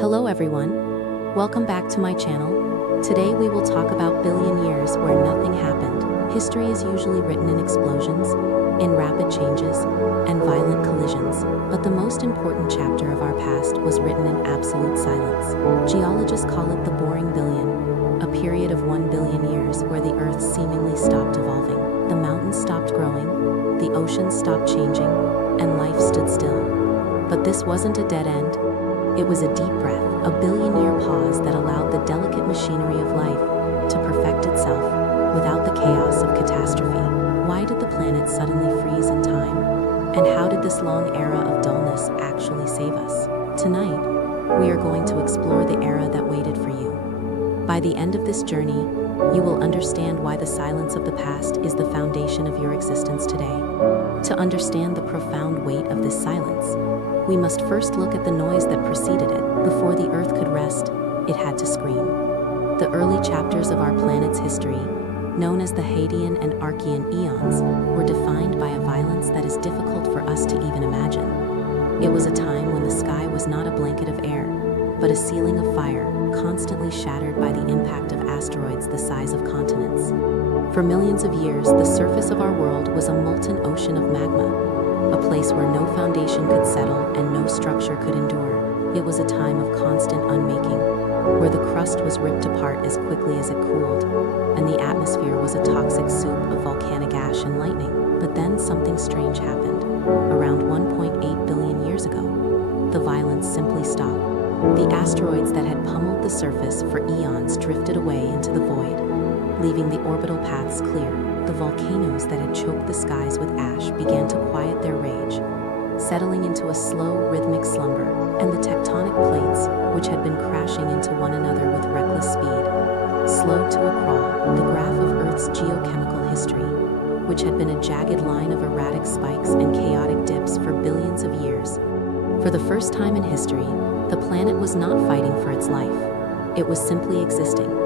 Hello everyone, welcome back to my channel. Today we will talk about billion years where nothing happened. History is usually written in explosions, in rapid changes, and violent collisions. But the most important chapter of our past was written in absolute silence. Geologists call it the boring billion, a period of 1 billion years where the Earth seemingly stopped evolving. The mountains stopped growing, the oceans stopped changing, and life stood still. But this wasn't a dead end. It was a deep breath, a billion-year pause that allowed the delicate machinery of life to perfect itself without the chaos of catastrophe. Why did the planet suddenly freeze in time? And how did this long era of dullness actually save us? Tonight, we are going to explore the era that waited for you. By the end of this journey, you will understand why the silence of the past is the foundation of your existence today. To understand the profound weight of this silence, we must first look at the noise that preceded it. Before the Earth could rest, it had to scream. The early chapters of our planet's history, known as the Hadean and Archean eons, were defined by a violence that is difficult for us to even imagine. It was a time when the sky was not a blanket of air, but a ceiling of fire, constantly shattered by the impact of asteroids the size of continents. For millions of years, the surface of our world was a molten ocean of magma, a place where no foundation could settle and no structure could endure. It was a time of constant unmaking, where the crust was ripped apart as quickly as it cooled, and the atmosphere was a toxic soup of volcanic ash and lightning. But then something strange happened. Around 1.8 billion years ago, the violence simply stopped. The asteroids that had pummeled the surface for eons drifted away into the void, leaving the orbital paths clear. The volcanoes that had choked the skies with ash began to quiet their rage, settling into a slow, rhythmic slumber, and the tectonic plates, which had been crashing into one another with reckless speed, slowed to a crawl. The graph of Earth's geochemical history, which had been a jagged line of erratic spikes and chaotic dips for billions of years. For the first time in history, the planet was not fighting for its life. It was simply existing.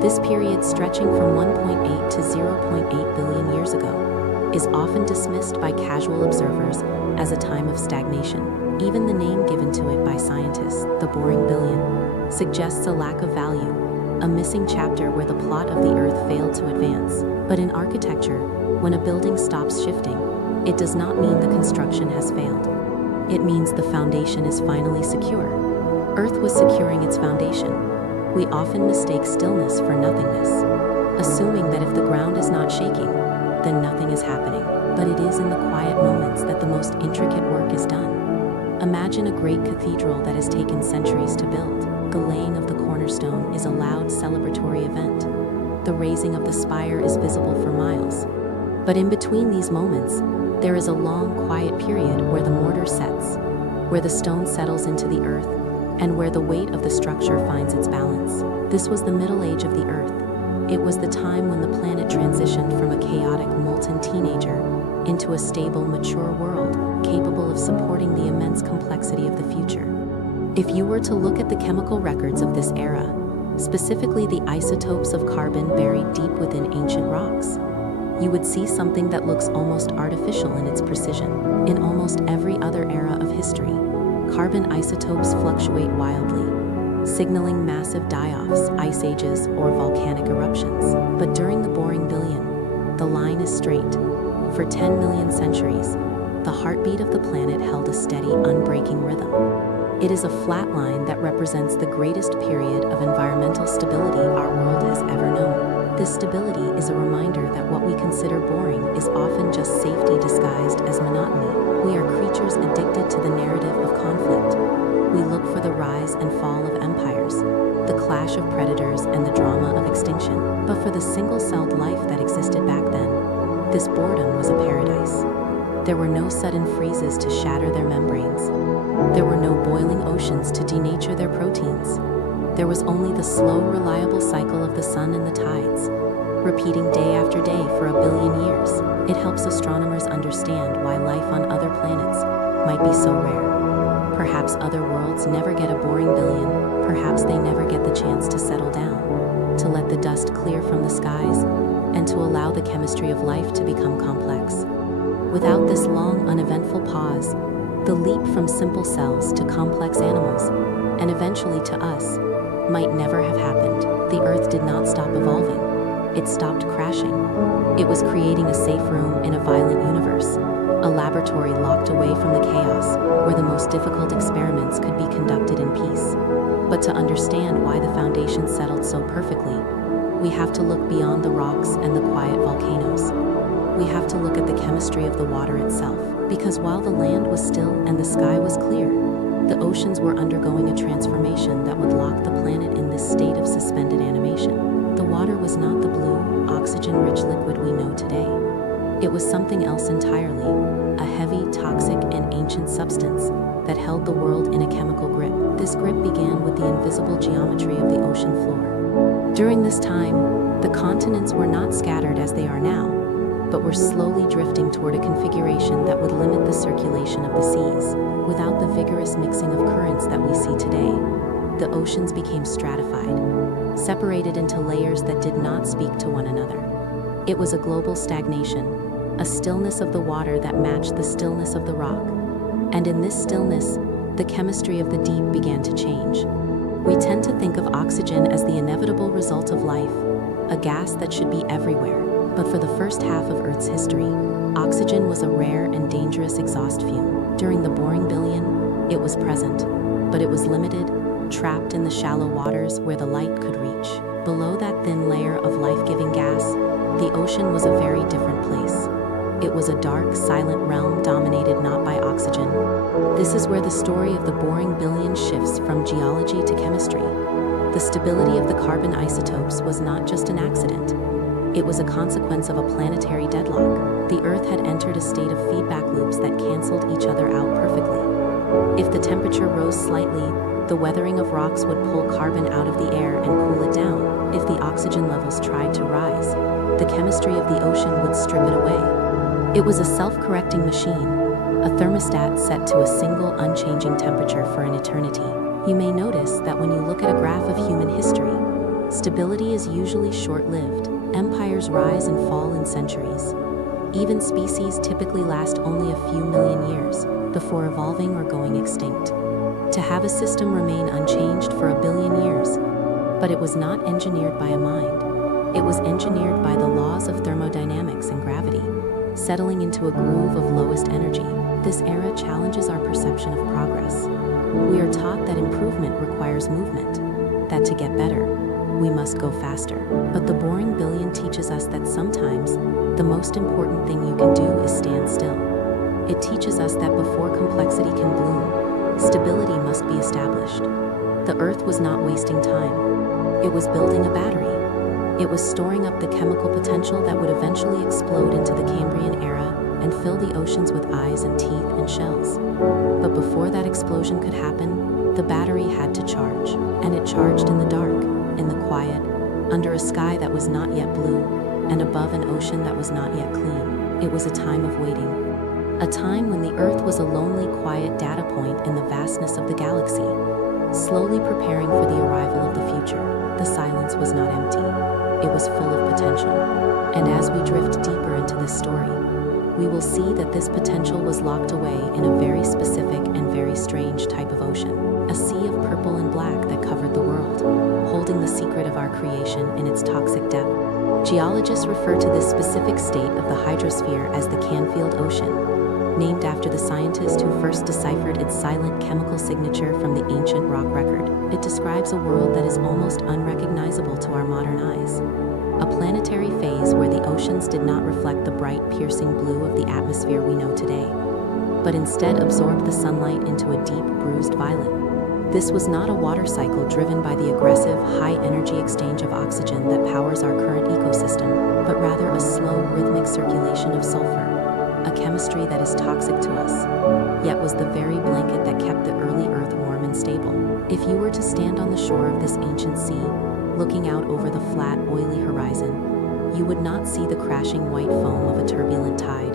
This period, stretching from 1.8 to 0.8 billion years ago, is often dismissed by casual observers as a time of stagnation. Even the name given to it by scientists, the boring billion, suggests a lack of value, a missing chapter where the plot of the Earth failed to advance. But in architecture, when a building stops shifting, it does not mean the construction has failed. It means the foundation is finally secure. Earth was securing its foundation. We often mistake stillness for nothingness, assuming that if the ground is not shaking, then nothing is happening. But it is in the quiet moments that the most intricate work is done. Imagine a great cathedral that has taken centuries to build. The laying of the cornerstone is a loud celebratory event. The raising of the spire is visible for miles. But in between these moments, there is a long, quiet period where the mortar sets, where the stone settles into the earth, and where the weight of the structure finds its balance. This was the middle age of the Earth. It was the time when the planet transitioned from a chaotic, molten teenager into a stable, mature world, capable of supporting the immense complexity of the future. If you were to look at the chemical records of this era, specifically the isotopes of carbon buried deep within ancient rocks, you would see something that looks almost artificial in its precision. In almost every other era of history, carbon isotopes fluctuate wildly, signaling massive die-offs, ice ages, or volcanic eruptions. But during the boring billion, the line is straight. For 10 million centuries, the heartbeat of the planet held a steady, unbreaking rhythm. It is a flat line that represents the greatest period of environmental stability our world has ever known. This stability is a reminder that what we consider boring is often just safety disguised as monotony. We are creatures addicted to the narrative of conflict. We look for the rise and fall of empires, the clash of predators, and the drama of extinction. But for the single-celled life that existed back then, this boredom was a paradise. There were no sudden freezes to shatter their membranes. There were no boiling oceans to denature their proteins. There was only the slow, reliable cycle of the sun and the tides, repeating day after day for a billion years. It helps astronomers understand why life on other planets might be so rare. Perhaps other worlds never get a boring billion. Perhaps they never get the chance to settle down, to let the dust clear from the skies, and to allow the chemistry of life to become complex. Without this long, uneventful pause, the leap from simple cells to complex animals and eventually to us, might never have happened. The Earth did not stop evolving. It stopped crashing. It was creating a safe room in a violent universe, a laboratory locked away from the chaos, where the most difficult experiments could be conducted in peace. But to understand why the foundation settled so perfectly, we have to look beyond the rocks and the quiet volcanoes. We have to look at the chemistry of the water itself, because while the land was still and the sky was clear, the oceans were undergoing a transformation that would lock the planet in this state of suspended animation. The water was not the blue, oxygen-rich liquid we know today. It was something else entirely, a heavy, toxic, and ancient substance that held the world in a chemical grip. This grip began with the invisible geometry of the ocean floor. During this time, the continents were not scattered as they are now, but were slowly drifting toward a configuration that would limit the circulation of the seas. Without the vigorous mixing of currents that we see today, the oceans became stratified, separated into layers that did not speak to one another. It was a global stagnation, a stillness of the water that matched the stillness of the rock. And in this stillness, the chemistry of the deep began to change. We tend to think of oxygen as the inevitable result of life, a gas that should be everywhere. But for the first half of Earth's history, oxygen was a rare and dangerous exhaust fume. During the boring billion, it was present, but it was limited, trapped in the shallow waters where the light could reach. Below that thin layer of life-giving gas, the ocean was a very different place. It was a dark, silent realm dominated not by oxygen. This is where the story of the boring billion shifts from geology to chemistry. The stability of the carbon isotopes was not just an accident. It was a consequence of a planetary deadlock. The Earth had entered a state of feedback loops that canceled each other out perfectly. If the temperature rose slightly, the weathering of rocks would pull carbon out of the air and cool it down. If the oxygen levels tried to rise, the chemistry of the ocean would strip it away. It was a self-correcting machine, a thermostat set to a single unchanging temperature for an eternity. You may notice that when you look at a graph of human history, stability is usually short-lived. Empires rise and fall in centuries. Even species typically last only a few million years before evolving or going extinct. To have a system remain unchanged for a billion years, but it was not engineered by a mind. It was engineered by the laws of thermodynamics and gravity, settling into a groove of lowest energy. This era challenges our perception of progress. We are taught that improvement requires movement, that to get better, we must go faster. But the boring billion teaches us that sometimes the most important thing you can do is stand still. It teaches us that before complexity can bloom, stability must be established. The Earth was not wasting time. It was building a battery. It was storing up the chemical potential that would eventually explode into the Cambrian era and fill the oceans with eyes and teeth and shells. But before that explosion could happen, the battery had to charge. And it charged in the dark, in the quiet, under a sky that was not yet blue, and above an ocean that was not yet clean. It was a time of waiting. A time when the Earth was a lonely, quiet data point in the vastness of the galaxy, slowly preparing for the arrival of the future. The silence was not empty. It was full of potential. And as we drift deeper into this story, we will see that this potential was locked away in a very specific and very strange type of ocean, a sea of purple and black that covered the world, holding the secret of our creation in its toxic depth. Geologists refer to this specific state of the hydrosphere as the Canfield Ocean, named after the scientist who first deciphered its silent chemical signature from the ancient rock record. It describes a world that is almost unrecognizable to our modern eyes, a planetary phase where the oceans did not reflect the bright, piercing blue of the atmosphere we know today, but instead absorbed the sunlight into a deep, bruised violet. This was not a water cycle driven by the aggressive, high-energy exchange of oxygen that powers our current ecosystem, but rather a slow, rhythmic circulation of sulfur, a chemistry that is toxic to us, yet was the very blanket that kept the early Earth warm and stable. If you were to stand on the shore of this ancient sea, looking out over the flat, oily horizon, you would not see the crashing white foam of a turbulent tide.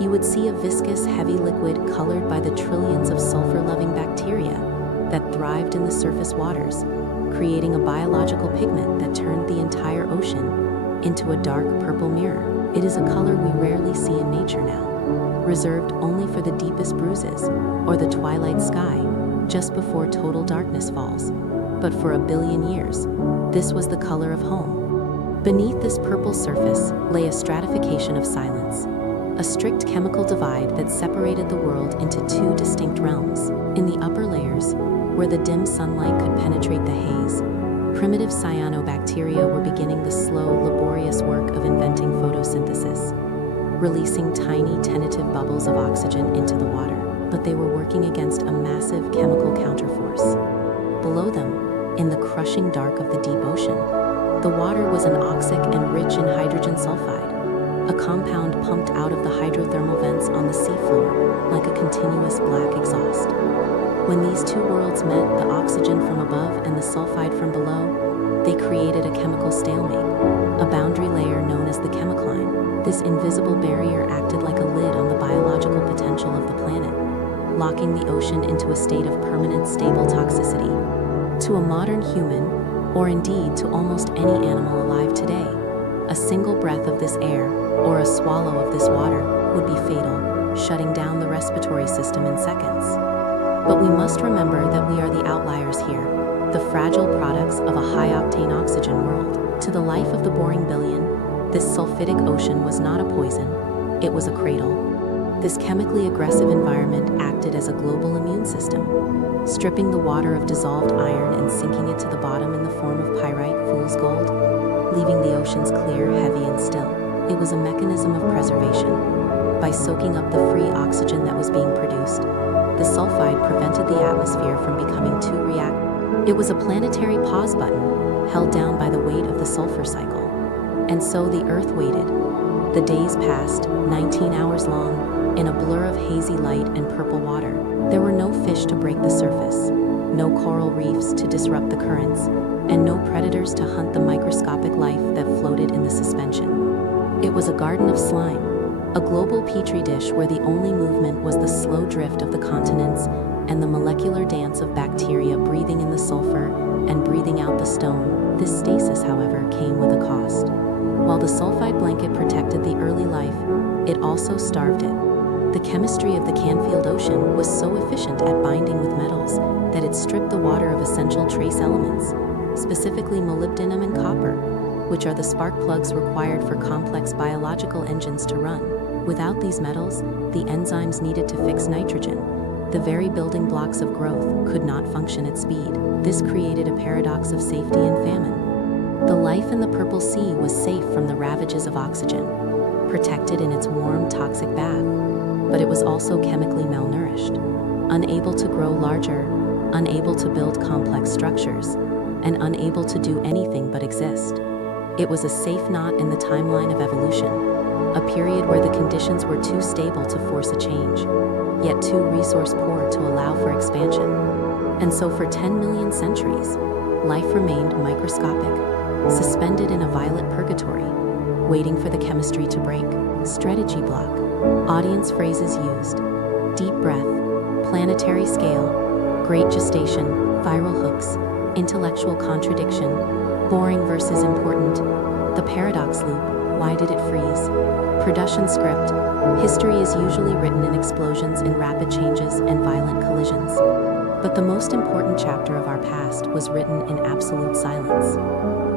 You would see a viscous, heavy liquid colored by the trillions of sulfur-loving bacteria that thrived in the surface waters, creating a biological pigment that turned the entire ocean into a dark purple mirror. It is a color we rarely see in nature now, reserved only for the deepest bruises or the twilight sky, just before total darkness falls. But for a billion years, this was the color of home. Beneath this purple surface lay a stratification of silence, a strict chemical divide that separated the world into two distinct realms. In the upper layers, where the dim sunlight could penetrate the haze, primitive cyanobacteria were beginning the slow, laborious work of inventing photosynthesis, releasing tiny, tentative bubbles of oxygen into the water. But they were working against a massive chemical counterforce. Below them, in the crushing dark of the deep ocean, the water was anoxic and rich in hydrogen sulfide, a compound pumped out of the hydrothermal vents on the seafloor like a continuous black exhaust. When these two worlds met, the oxygen from above and the sulfide from below, they created a chemical stalemate, a boundary layer known as the chemicline. This invisible barrier acted like a lid on the biological potential of the planet, locking the ocean into a state of permanent, stable toxicity. To a modern human, or indeed to almost any animal alive today, a single breath of this air, or a swallow of this water, would be fatal, shutting down the respiratory system in seconds. But we must remember that we are the outliers here, the fragile products of a high-octane oxygen world. To the life of the boring billion, this sulfidic ocean was not a poison, it was a cradle. This chemically aggressive environment acted as a global immune system, stripping the water of dissolved iron and sinking it to the bottom in the form of pyrite, fool's gold, leaving the oceans clear, heavy, and still. It was a mechanism of preservation. By soaking up the free oxygen that was being produced, the sulfide prevented the atmosphere from becoming too reactive. It was a planetary pause button, held down by the weight of the sulfur cycle. And so the Earth waited. The days passed, 19 hours long, in a blur of hazy light and purple water. There were no fish to break the surface, no coral reefs to disrupt the currents, and no predators to hunt the microscopic life that floated in the suspension. It was a garden of slime, a global petri dish where the only movement was the slow drift of the continents and the molecular dance of bacteria breathing in the sulfur and breathing out the stone. This stasis, however, came with a cost. While the sulfide blanket protected the early life, it also starved it. The chemistry of the Canfield Ocean was so efficient at binding with metals that it stripped the water of essential trace elements, specifically molybdenum and copper, which are the spark plugs required for complex biological engines to run. Without these metals, the enzymes needed to fix nitrogen, the very building blocks of growth, could not function at speed. This created a paradox of safety and famine. The life in the Purple Sea was safe from the ravages of oxygen, protected in its warm, toxic bath, but it was also chemically malnourished, unable to grow larger, unable to build complex structures, and unable to do anything but exist. It was a safe knot in the timeline of evolution, a period where the conditions were too stable to force a change, yet too resource-poor to allow for expansion. And so for 10 million centuries, life remained microscopic, suspended in a violet purgatory, waiting for the chemistry to break. Strategy block. Audience phrases used: deep breath, planetary scale, great gestation, viral hooks, intellectual contradiction, boring versus important, the paradox loop, why did it freeze? Production script. History is usually written in explosions, in rapid changes, and violent collisions. But the most important chapter of our past was written in absolute silence.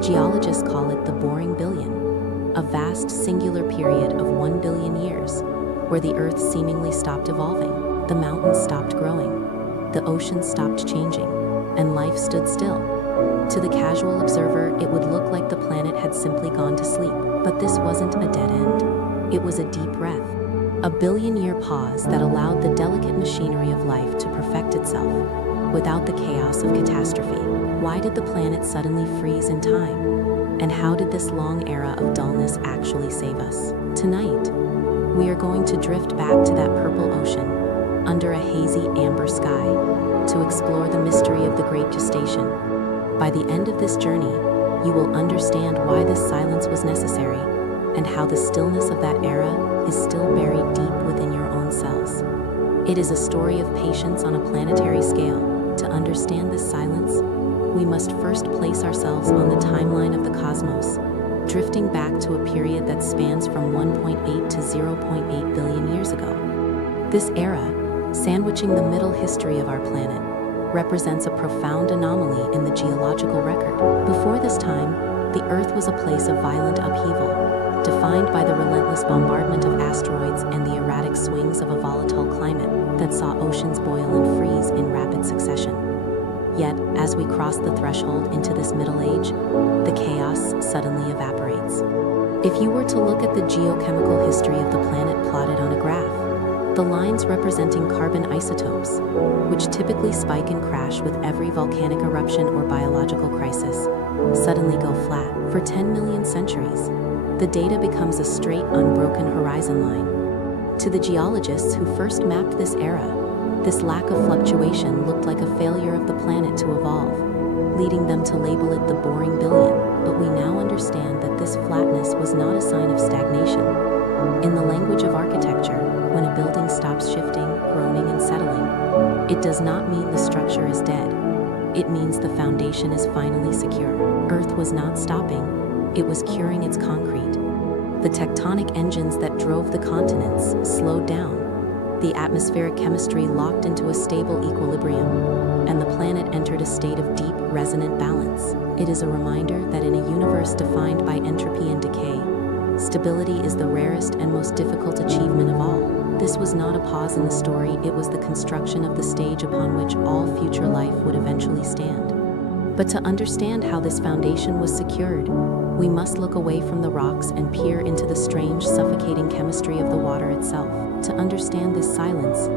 Geologists call it the boring billion, a vast singular period of 1 billion years, where the Earth seemingly stopped evolving, the mountains stopped growing, the oceans stopped changing, and life stood still. To the casual observer, it would look like the planet had simply gone to sleep. But this wasn't a dead end. It was a deep breath, a billion-year pause that allowed the delicate machinery of life to perfect itself without the chaos of catastrophe. Why did the planet suddenly freeze in time? And how did this long era of dullness actually save us? Tonight, we are going to drift back to that purple ocean under a hazy amber sky to explore the mystery of the Great Gestation. By the end of this journey, you will understand why this silence was necessary and how the stillness of that era is still buried deep within your own cells. It is a story of patience on a planetary scale. To understand this silence, we must first place ourselves on the timeline of the cosmos, drifting back to a period that spans from 1.8 to 0.8 billion years ago. This era, sandwiching the middle history of our planet, represents a profound anomaly in the geological record. Before this time, the Earth was a place of violent upheaval, defined by the relentless bombardment of asteroids and the erratic swings of a volatile climate that saw oceans boil and freeze in rapid succession. Yet, as we cross the threshold into this Middle Age, the chaos suddenly evaporates. If you were to look at the geochemical history of the planet plotted on a graph, the lines representing carbon isotopes, which typically spike and crash with every volcanic eruption or biological crisis, suddenly go flat. For 10 million centuries, the data becomes a straight, unbroken horizon line. To the geologists who first mapped this era, this lack of fluctuation looked like a failure of the planet to evolve, leading them to label it the boring billion. But we now understand that this flatness was not a sign of stagnation. In the language of architecture, when a building stops shifting, groaning, and settling, it does not mean the structure is dead. It means the foundation is finally secure. Earth was not stopping, it was curing its concrete. The tectonic engines that drove the continents slowed down. The atmospheric chemistry locked into a stable equilibrium, and the planet entered a state of deep, resonant balance. It is a reminder that in a universe defined by entropy and decay, stability is the rarest and most difficult achievement of all. This was not a pause in the story, it was the construction of the stage upon which all future life would eventually stand. But to understand how this foundation was secured, we must look away from the rocks and peer into the strange, suffocating chemistry of the water itself. To understand this silence,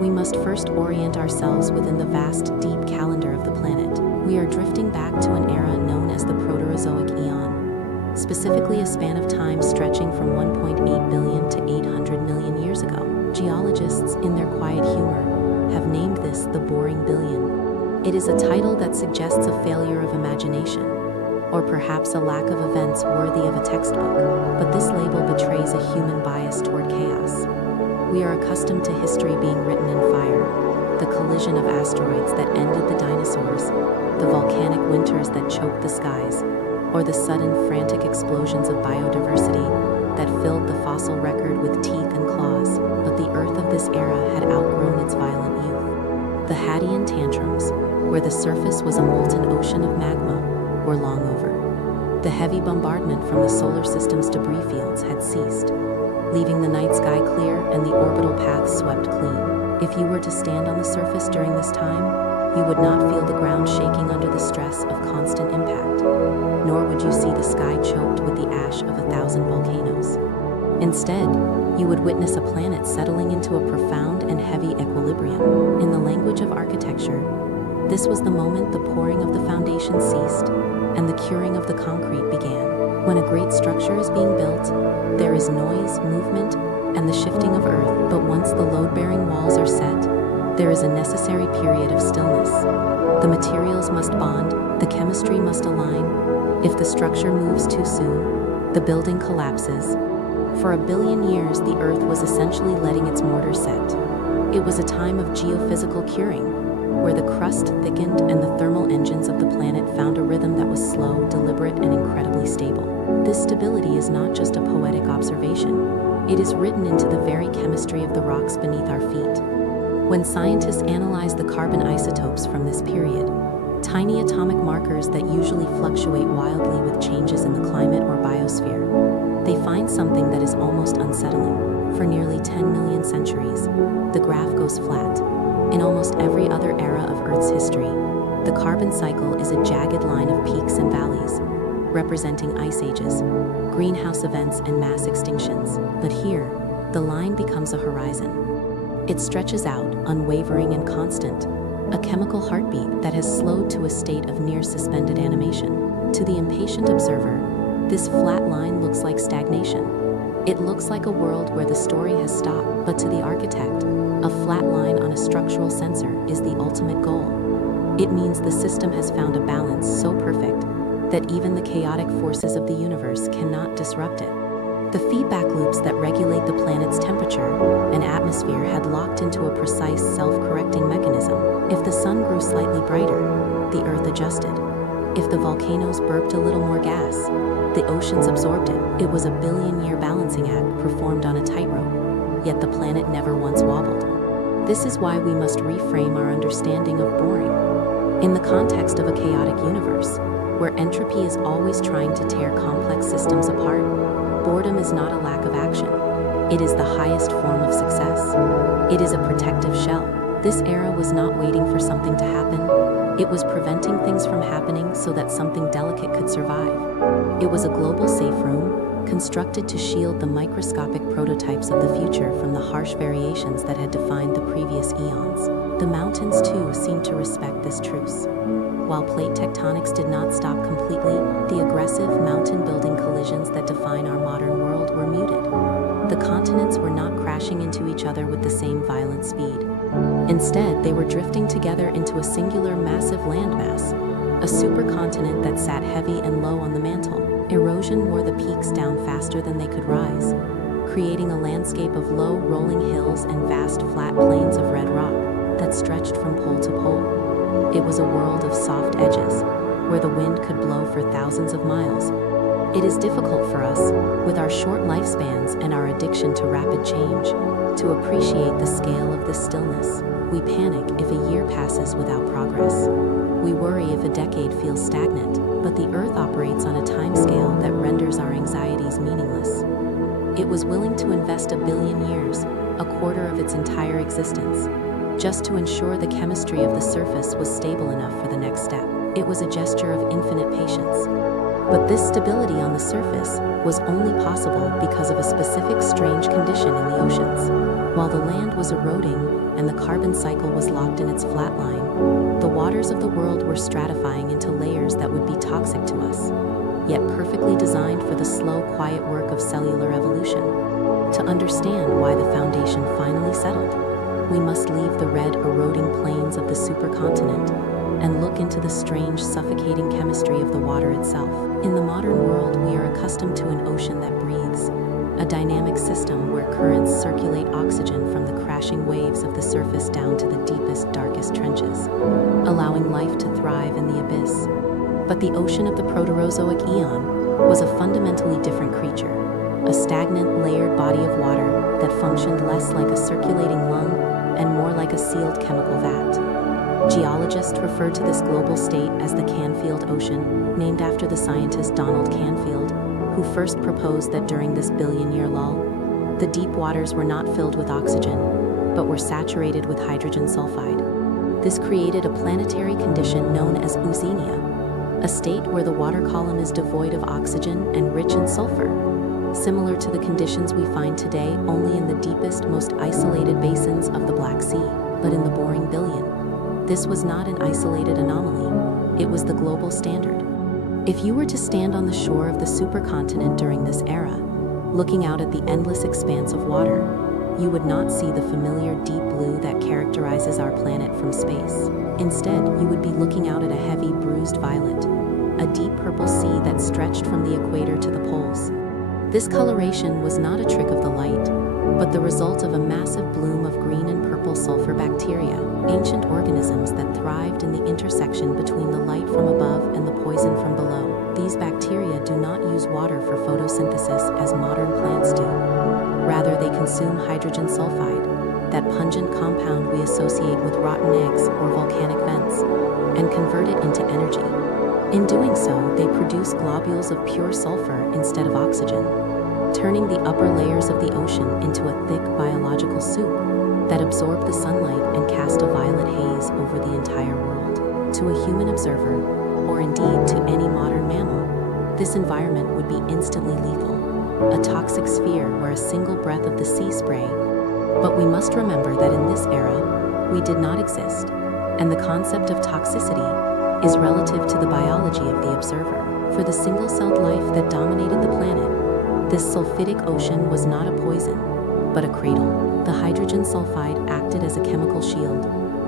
we must first orient ourselves within the vast, deep calendar of the planet. We are drifting back to an era known as the Proterozoic Eon, specifically a span of time stretching from 1.8 billion to 800 million years ago. Geologists, in their quiet humor, have named this the boring billion. It is a title that suggests a failure of imagination, or perhaps a lack of events worthy of a textbook, but this label betrays a human bias toward chaos. We are accustomed to history being written in fire, the collision of asteroids that ended the dinosaurs, the volcanic winters that choked the skies, or the sudden frantic explosions of biodiversity that filled the fossil record with teeth and claws. But the Earth of this era had outgrown its violent youth. The Hadean tantrums, where the surface was a molten ocean of magma, were long over. The heavy bombardment from the solar system's debris fields had ceased, leaving the night sky clear and the orbital paths swept clean. If you were to stand on the surface during this time, you would not feel the ground shaking under the stress of constant impact, nor would you see the sky choked with the ash of 1,000 volcanoes. Instead, you would witness a planet settling into a profound and heavy equilibrium. In the language of architecture, this was the moment the pouring of the foundation ceased and the curing of the concrete began. When a great structure is being built, there is noise, movement, and the shifting of earth. But once the load-bearing walls are set, there is a necessary period of stillness. The materials must bond, the chemistry must align. If the structure moves too soon, the building collapses. For 1 billion years, the Earth was essentially letting its mortar set. It was a time of geophysical curing, where the crust thickened and the thermal engines of the planet found a rhythm that was slow, deliberate, and incredibly stable. This stability is not just a poetic observation. It is written into the very chemistry of the rocks beneath our feet. When scientists analyze the carbon isotopes from this period, tiny atomic markers that usually fluctuate wildly with changes in the climate or biosphere, they find something that is almost unsettling. For nearly 10 million centuries, the graph goes flat. In almost every other era of Earth's history, the carbon cycle is a jagged line of peaks and valleys, representing ice ages, greenhouse events, and mass extinctions. But here, the line becomes a horizon. It stretches out, unwavering and constant, a chemical heartbeat that has slowed to a state of near-suspended animation. To the impatient observer, this flat line looks like stagnation. It looks like a world where the story has stopped. But to the architect, a flat line on a structural sensor is the ultimate goal. It means the system has found a balance so perfect that even the chaotic forces of the universe cannot disrupt it. The feedback loops that regulate the planet's temperature and atmosphere had locked into a precise self-correcting mechanism. If the sun grew slightly brighter, the Earth adjusted. If the volcanoes burped a little more gas, the oceans absorbed it. It was a billion-year balancing act performed on a tightrope, yet the planet never once wobbled. This is why we must reframe our understanding of boring. In the context of a chaotic universe, where entropy is always trying to tear complex systems apart, boredom is not a lack of action. It is the highest form of success. It is a protective shell. This era was not waiting for something to happen. It was preventing things from happening so that something delicate could survive. It was a global safe room, constructed to shield the microscopic prototypes of the future from the harsh variations that had defined the previous eons. The mountains, too, seemed to respect this truce. While plate tectonics did not stop completely, the aggressive mountain-building collisions that define our modern world were muted. The continents were not crashing into each other with the same violent speed. Instead, they were drifting together into a singular massive landmass, a supercontinent that sat heavy and low on the mantle. Erosion wore the peaks down faster than they could rise, creating a landscape of low, rolling hills and vast, flat plains of red rock that stretched from pole to pole. It was a world of soft edges, where the wind could blow for thousands of miles. It is difficult for us, with our short lifespans and our addiction to rapid change, to appreciate the scale of this stillness. We panic if a year passes without progress. We worry if a decade feels stagnant, but the Earth operates on a timescale that renders our anxieties meaningless. It was willing to invest 1 billion years, a quarter of its entire existence, just to ensure the chemistry of the surface was stable enough for the next step. It was a gesture of infinite patience. But this stability on the surface was only possible because of a specific strange condition in the oceans. While the land was eroding and the carbon cycle was locked in its flat line, the waters of the world were stratifying into layers that would be toxic to us, yet perfectly designed for the slow, quiet work of cellular evolution. To understand why the foundation finally settled, we must leave the red, eroding plains of the supercontinent and look into the strange, suffocating chemistry of the water itself. In the modern world, we are accustomed to an ocean that breathes, a dynamic system where currents circulate oxygen from the crashing waves of the surface down to the deepest, darkest trenches, allowing life to thrive in the abyss. But the ocean of the Proterozoic eon was a fundamentally different creature, a stagnant, layered body of water that functioned less like a circulating lung and more like a sealed chemical vat. Geologists refer to this global state as the Canfield Ocean, named after the scientist Donald Canfield, who first proposed that during this billion-year lull, the deep waters were not filled with oxygen, but were saturated with hydrogen sulfide. This created a planetary condition known as oozemia, a state where the water column is devoid of oxygen and rich in sulfur, similar to the conditions we find today only in the deepest, most isolated basins of the Black Sea, but in the boring billion. This was not an isolated anomaly, it was the global standard. If you were to stand on the shore of the supercontinent during this era, looking out at the endless expanse of water, you would not see the familiar deep blue that characterizes our planet from space. Instead, you would be looking out at a heavy, bruised violet, a deep purple sea that stretched from the equator to the poles. This coloration was not a trick of the light, but the result of a massive bloom of green and purple sulfur bacteria, ancient organisms that thrived in the intersection between the light from above and the poison from below. These bacteria do not use water for photosynthesis as modern plants do. Rather, they consume hydrogen sulfide, that pungent compound we associate with rotten eggs or volcanic vents, and convert it into energy. In doing so, they produce globules of pure sulfur instead of oxygen, turning the upper layers of the ocean into a thick biological soup that absorbed the sunlight and cast a violet haze over the entire world. To a human observer, or indeed to any modern mammal, this environment would be instantly lethal, a toxic sphere where a single breath of the sea spray. But we must remember that in this era, we did not exist, and the concept of toxicity is relative to the biology of the observer. For the single-celled life that dominated the planet, this sulfidic ocean was not a poison, but a cradle. The hydrogen sulfide acted as a chemical shield,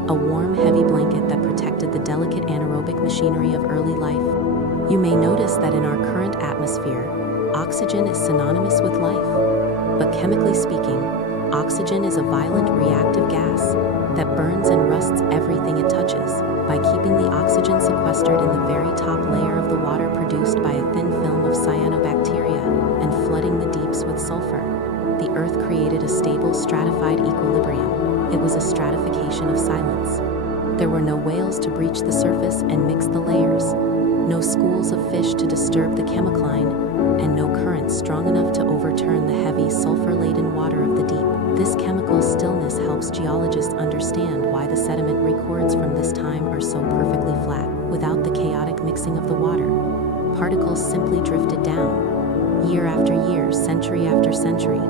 a warm, heavy blanket that protected the delicate anaerobic machinery of early life. You may notice that in our current atmosphere, oxygen is synonymous with life. But chemically speaking, oxygen is a violent reactive gas that burns and rusts everything it touches. By keeping the oxygen sequestered in the very top layer of the water produced by a thin film of cyanobacteria and flooding the deeps with sulfur, the Earth created a stable, stratified equilibrium. It was a stratification of silence. There were no whales to breach the surface and mix the layers, no schools of fish to disturb the chemicline, and no currents strong enough to overturn the heavy, sulfur-laden water of the deep. This chemical stillness helps geologists understand why the sediment records from this time are so perfectly flat. Without the chaotic mixing of the water, particles simply drifted down, year after year, century after century,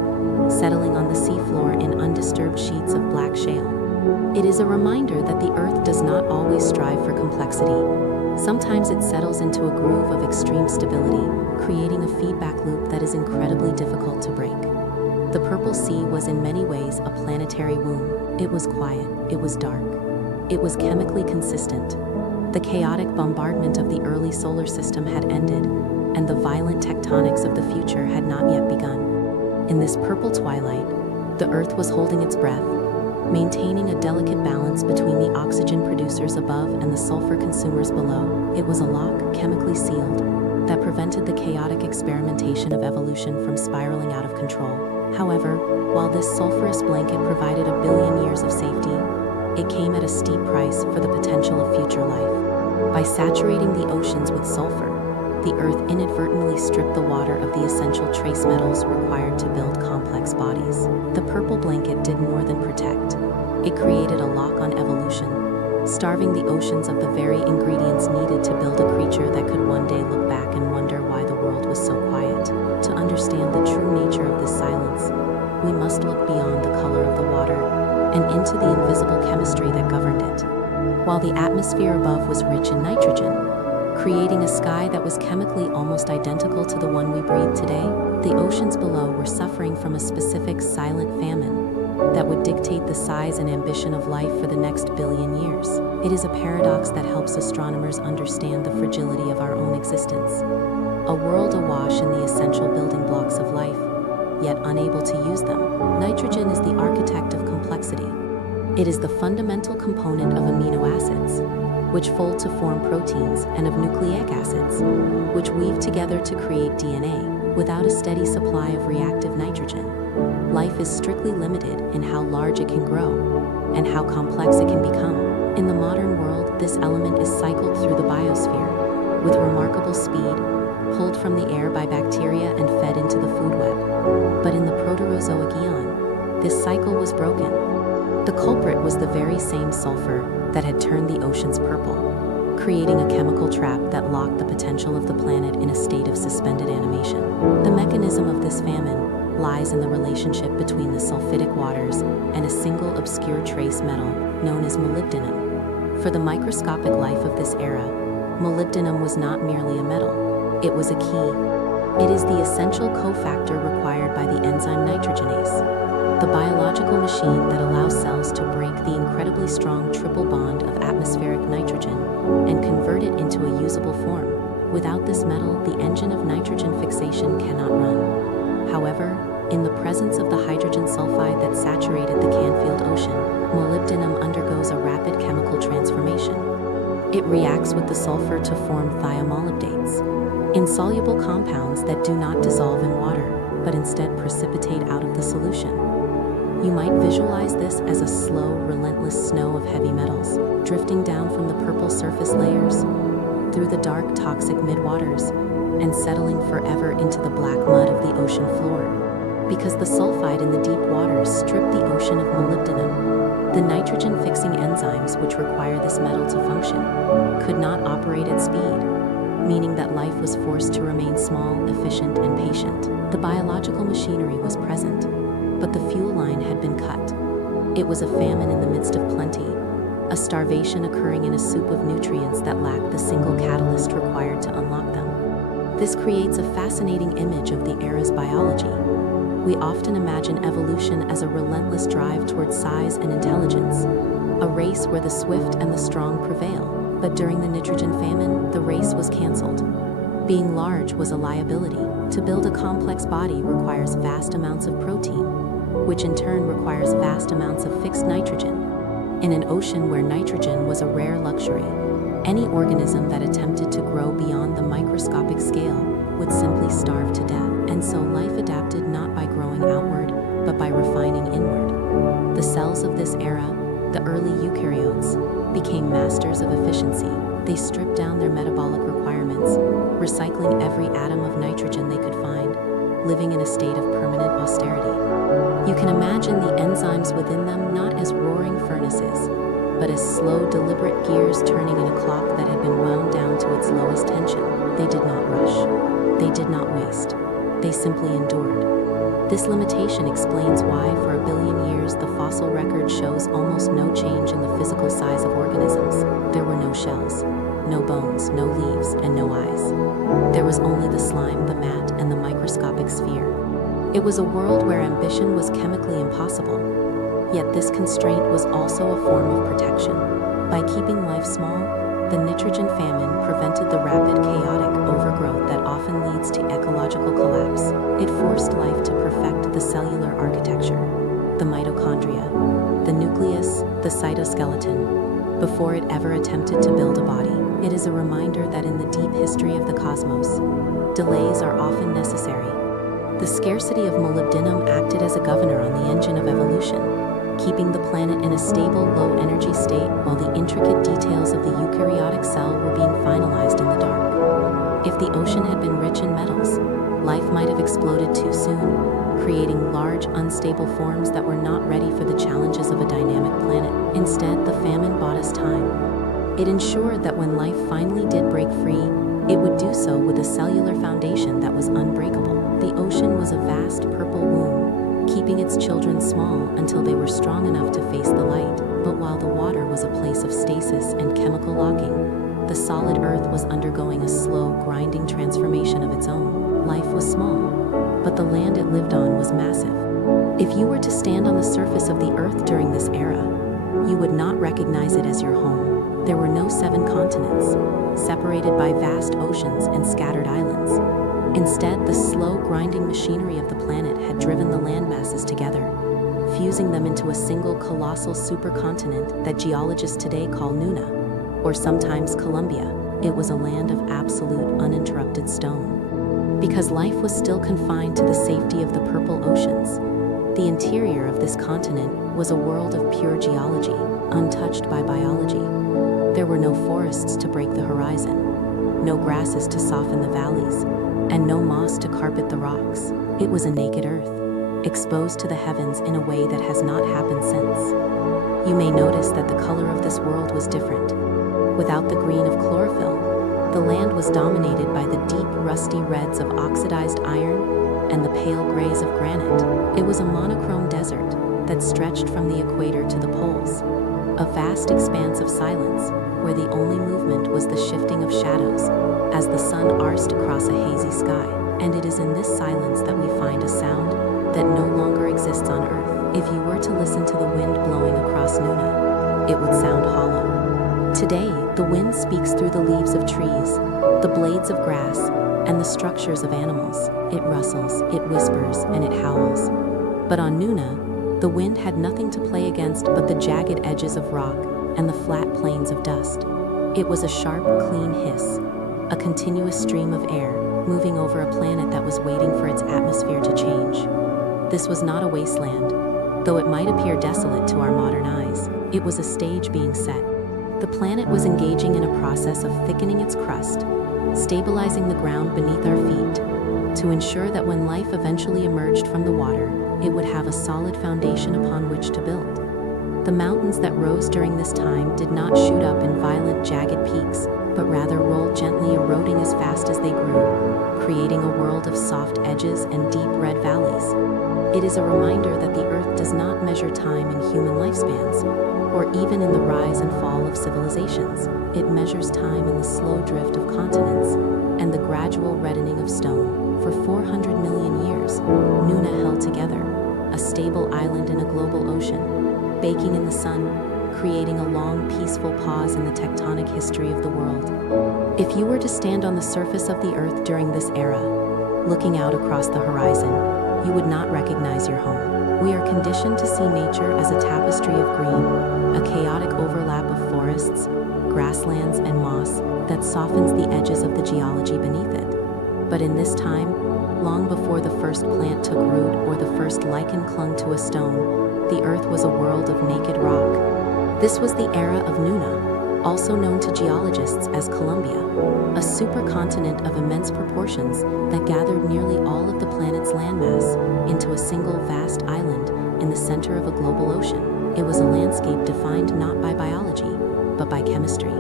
settling on the seafloor in undisturbed sheets of black shale. It is a reminder that the Earth does not always strive for complexity. Sometimes it settles into a groove of extreme stability, creating a feedback loop that is incredibly difficult to break. The Purple Sea was in many ways a planetary womb. It was quiet, it was dark, it was chemically consistent. The chaotic bombardment of the early solar system had ended, and the violent tectonics of the future had not yet begun. In this purple twilight, the Earth was holding its breath, maintaining a delicate balance between the oxygen producers above and the sulfur consumers below. It was a lock, chemically sealed, that prevented the chaotic experimentation of evolution from spiraling out of control. However, while this sulfurous blanket provided 1 billion years of safety, it came at a steep price for the potential of future life. By saturating the oceans with sulfur, the Earth inadvertently stripped the water of the essential trace metals required to build complex bodies. The purple blanket did more than protect. It created a lock on evolution, starving the oceans of the very ingredients needed to build a creature that could one day look back and wonder why the world was so quiet. To understand the true nature of this silence, we must look beyond the color of the water and into the invisible chemistry that governed it. While the atmosphere above was rich in nitrogen, creating a sky that was chemically almost identical to the one we breathe today, the oceans below were suffering from a specific silent famine that would dictate the size and ambition of life for the next billion years. It is a paradox that helps astronomers understand the fragility of our own existence. A world awash in the essential building blocks of life, yet unable to use them. Nitrogen is the architect of complexity. It is the fundamental component of amino acids, which fold to form proteins, and of nucleic acids, which weave together to create DNA. Without a steady supply of reactive nitrogen, life is strictly limited in how large it can grow and how complex it can become. In the modern world, this element is cycled through the biosphere with remarkable speed, pulled from the air by bacteria and fed into the food web. But in the Proterozoic eon, this cycle was broken. The culprit was the very same sulfur that had turned the oceans purple, creating a chemical trap that locked the potential of the planet in a state of suspended animation. The mechanism of this famine lies in the relationship between the sulfidic waters and a single obscure trace metal known as molybdenum. For the microscopic life of this era, molybdenum was not merely a metal, it was a key. It is the essential cofactor required by the enzyme nitrogenase, the biological machine that allows cells to break the incredibly strong triple bond of atmospheric nitrogen and convert it into a usable form. Without this metal, the engine of nitrogen fixation cannot run. However, in the presence of the hydrogen sulfide that saturated the Canfield Ocean, molybdenum undergoes a rapid chemical transformation. It reacts with the sulfur to form thiamolybdates, insoluble compounds that do not dissolve in water, but instead precipitate out of the solution. You might visualize this as a slow, relentless snow of heavy metals, drifting down from the purple surface layers, through the dark, toxic midwaters, and settling forever into the black mud of the ocean floor. Because the sulfide in the deep waters strip the ocean of molybdenum, the nitrogen-fixing enzymes which require this metal to function could not operate at speed, meaning that life was forced to remain small, efficient, and patient. The biological machinery was present, but the fuel line had been cut. It was a famine in the midst of plenty, a starvation occurring in a soup of nutrients that lacked the single catalyst required to unlock them. This creates a fascinating image of the era's biology. We often imagine evolution as a relentless drive towards size and intelligence, a race where the swift and the strong prevail. But during the nitrogen famine, the race was canceled. Being large was a liability. To build a complex body requires vast amounts of protein, which in turn requires vast amounts of fixed nitrogen. In an ocean where nitrogen was a rare luxury, any organism that attempted to grow beyond the microscopic scale would simply starve to death. And so life adapted not by growing outward, but by refining inward. The cells of this era recycling every atom of nitrogen they could find, living in a state of permanent austerity. You can imagine the enzymes within them not as roaring furnaces, but as slow, deliberate gears turning in a clock that had been wound down to its lowest tension. They did not rush. They did not waste. They simply endured. This limitation explains why, for a billion years, the fossil record shows almost no change in the physical size of organisms. There were no shells, no bones, no leaves, and no eyes. There was only the slime, the mat, and the microscopic sphere. It was a world where ambition was chemically impossible. Yet this constraint was also a form of protection. By keeping life small, the nitrogen famine prevented the rapid, chaotic overgrowth that often leads to ecological collapse. It forced life to perfect the cellular architecture, the mitochondria, the nucleus, the cytoskeleton, before it ever attempted to build a body. It is a reminder that in the deep history of the cosmos, delays are often necessary. The scarcity of molybdenum acted as a governor on the engine of evolution, keeping the planet in a stable, low-energy state while the intricate details of the eukaryotic cell were being finalized in the dark. If the ocean had been rich in metals, life might have exploded too soon, creating large, unstable forms that were not ready for the challenges of a dynamic planet. Instead, the famine bought us time. It ensured that when life finally did break free, it would do so with a cellular foundation that was unbreakable. The ocean was a vast purple womb, keeping its children small until they were strong enough to face the light. But while the water was a place of stasis and chemical locking, the solid earth was undergoing a slow, grinding transformation of its own. Life was small, but the land it lived on was massive. If you were to stand on the surface of the earth during this era, you would not recognize it as your home. There were no 7 continents, separated by vast oceans and scattered islands. Instead, the slow, grinding machinery of the planet had driven the landmasses together, fusing them into a single colossal supercontinent that geologists today call Nuna, or sometimes Columbia. It was a land of absolute, uninterrupted stone. Because life was still confined to the safety of the purple oceans, the interior of this continent was a world of pure geology, untouched by biology. There were no forests to break the horizon, no grasses to soften the valleys, and no moss to carpet the rocks. It was a naked earth, exposed to the heavens in a way that has not happened since. You may notice that the color of this world was different. Without the green of chlorophyll, the land was dominated by the deep, rusty reds of oxidized iron and the pale grays of granite. It was a monochrome desert that stretched from the equator to the poles, a vast expanse of silence where the only movement was the shifting of shadows as the sun arced across a hazy sky. And it is in this silence that we find a sound that no longer exists on Earth. If you were to listen to the wind blowing across Nuna, it would sound hollow. Today, the wind speaks through the leaves of trees, the blades of grass, and the structures of animals. It rustles, it whispers, and it howls. But on Nuna, the wind had nothing to play against but the jagged edges of rock and the flat plains of dust. It was a sharp, clean hiss, a continuous stream of air moving over a planet that was waiting for its atmosphere to change. This was not a wasteland, though it might appear desolate to our modern eyes. It was a stage being set. The planet was engaging in a process of thickening its crust, stabilizing the ground beneath our feet, to ensure that when life eventually emerged from the water, it would have a solid foundation upon which to build. The mountains that rose during this time did not shoot up in violent, jagged peaks, but rather rolled gently, eroding as fast as they grew, creating a world of soft edges and deep red valleys. It is a reminder that the Earth does not measure time in human lifespans, or even in the rise and fall of civilizations. It measures time in the slow drift of continents and the gradual reddening of stone. For 400 million years, Nuna held together, a stable island in a global ocean, baking in the sun, creating a long, peaceful pause in the tectonic history of the world. If you were to stand on the surface of the Earth during this era, looking out across the horizon, you would not recognize your home. We are conditioned to see nature as a tapestry of green, a chaotic overlap of forests, grasslands, and moss that softens the edges of the geology beneath it. But in this time, long before the first plant took root or the first lichen clung to a stone, the Earth was a world of naked rock. This was the era of Nuna, also known to geologists as Columbia, a supercontinent of immense proportions that gathered nearly all of the planet's landmass into a single vast island in the center of a global ocean. It was a landscape defined not by biology, but by chemistry.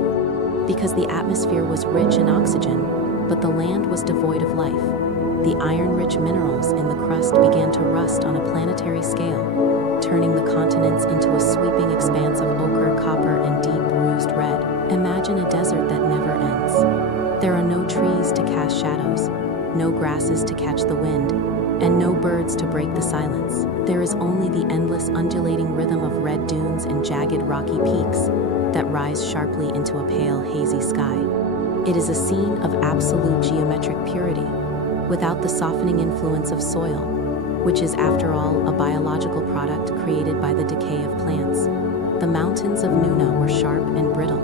Because the atmosphere was rich in oxygen, but the land was devoid of life, the iron-rich minerals in the crust began to rust on a planetary scale, turning the continents into a sweeping expanse of ochre, copper, and deep bruised red. Imagine a desert that never ends. There are no trees to cast shadows, no grasses to catch the wind, and no birds to break the silence. There is only the endless undulating rhythm of red dunes and jagged rocky peaks that rise sharply into a pale, hazy sky. It is a scene of absolute geometric purity, without the softening influence of soil, which is, after all, a biological product created by the decay of plants. The mountains of Nuna were sharp and brittle,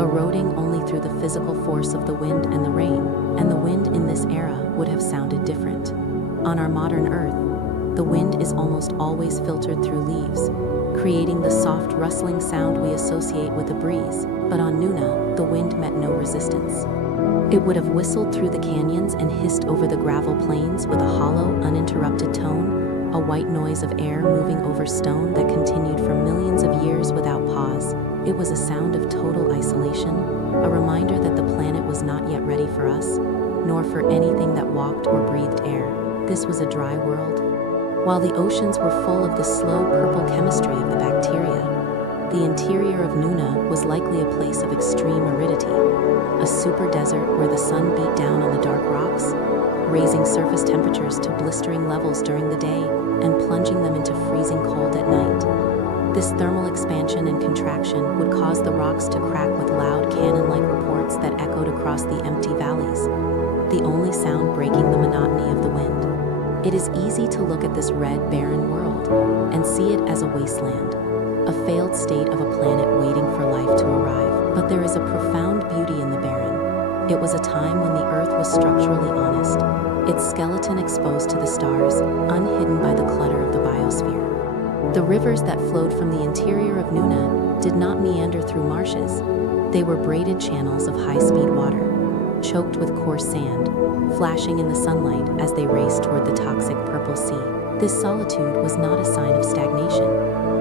eroding only through the physical force of the wind and the rain, and the wind in this era would have sounded different. On our modern Earth, the wind is almost always filtered through leaves, creating the soft rustling sound we associate with a breeze. But on Nuna, the wind met no resistance. It would have whistled through the canyons and hissed over the gravel plains with a hollow, uninterrupted tone, a white noise of air moving over stone that continued for millions of years without pause. It was a sound of total isolation, a reminder that the planet was not yet ready for us, nor for anything that walked or breathed air. This was a dry world. While the oceans were full of the slow purple chemistry of the bacteria, the interior of Nuna was likely a place of extreme aridity, a super desert where the sun beat down on the dark rocks, raising surface temperatures to blistering levels during the day and plunging them into freezing cold at night. This thermal expansion and contraction would cause the rocks to crack with loud cannon-like reports that echoed across the empty valleys, the only sound breaking the monotony of the wind. It is easy to look at this red, barren world and see it as a wasteland, a failed state of a planet waiting for life to arrive. But there is a profound beauty in the barren. It was a time when the Earth was structurally honest, its skeleton exposed to the stars, unhidden by the clutter of the biosphere. The rivers that flowed from the interior of Nuna did not meander through marshes. They were braided channels of high-speed water, choked with coarse sand, flashing in the sunlight as they raced toward the toxic purple sea. This solitude was not a sign of stagnation,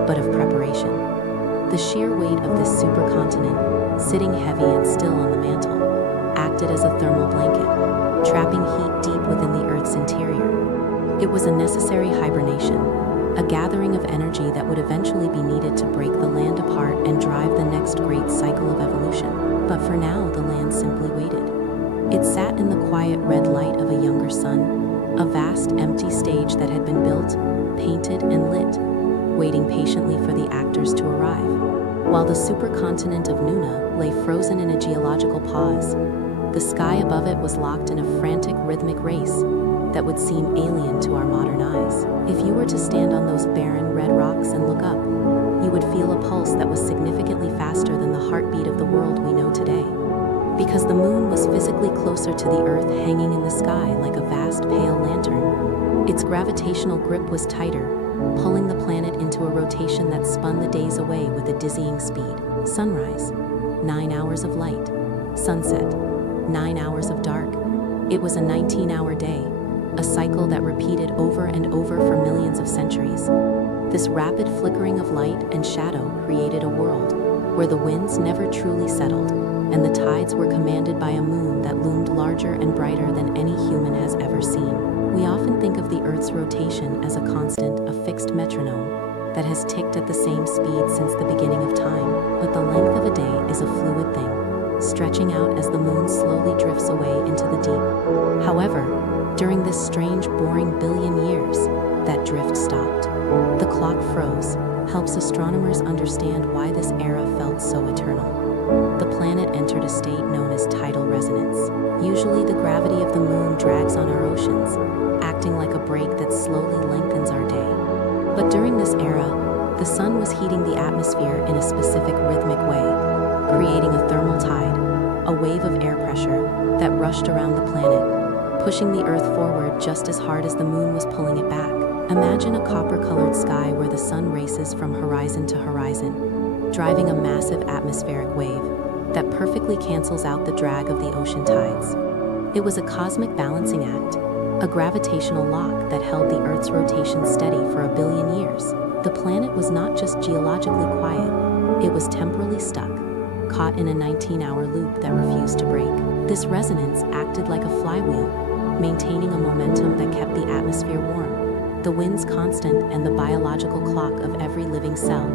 but of preparation. The sheer weight of this supercontinent, sitting heavy and still on the mantle, acted as a thermal blanket, trapping heat deep within the Earth's interior. It was a necessary hibernation, a gathering of energy that would eventually be needed to break the land apart and drive the next great cycle of evolution. But for now, the land simply waited. It sat in the quiet red light of a younger sun, a vast empty stage that had been built, painted, and lit, waiting patiently for the actors to arrive. While the supercontinent of Nuna lay frozen in a geological pause, the sky above it was locked in a frantic rhythmic race that would seem alien to our modern eyes. If you were to stand on those barren red rocks and look up, you would feel a pulse that was significantly faster than the heartbeat of the world we know today. Because the moon was physically closer to the Earth, hanging in the sky like a vast pale lantern, its gravitational grip was tighter, pulling the planet into a rotation that spun the days away with a dizzying speed. Sunrise, 9 hours of light. Sunset, 9 hours of dark. It was a 19-hour day, a cycle that repeated over and over for millions of centuries. This rapid flickering of light and shadow created a world where the winds never truly settled, and the tides were commanded by a moon that loomed larger and brighter than any human has ever seen. We often think of the Earth's rotation as a constant, a fixed metronome that has ticked at the same speed since the beginning of time. But the length of a day is a fluid thing, stretching out as the moon slowly drifts away into the deep. However, during this strange, boring billion years, that drift stopped. The clock froze, helps astronomers understand why this era felt so eternal. The planet entered a state known as tidal resonance. Usually the gravity of the moon drags on our oceans, acting like a brake that slowly lengthens our day. But during this era, the sun was heating the atmosphere in a specific rhythmic way, creating a thermal tide, a wave of air pressure that rushed around the planet, pushing the Earth forward just as hard as the moon was pulling it back. Imagine a copper-colored sky where the sun races from horizon to horizon, driving a massive atmospheric wave. that perfectly cancels out the drag of the ocean tides. It was a cosmic balancing act, a gravitational lock that held the Earth's rotation steady for 1 billion years. The planet was not just geologically quiet, it was temporally stuck, caught in a 19-hour loop that refused to break. This resonance acted like a flywheel, maintaining a momentum that kept the atmosphere warm, the winds constant, and the biological clock of every living cell.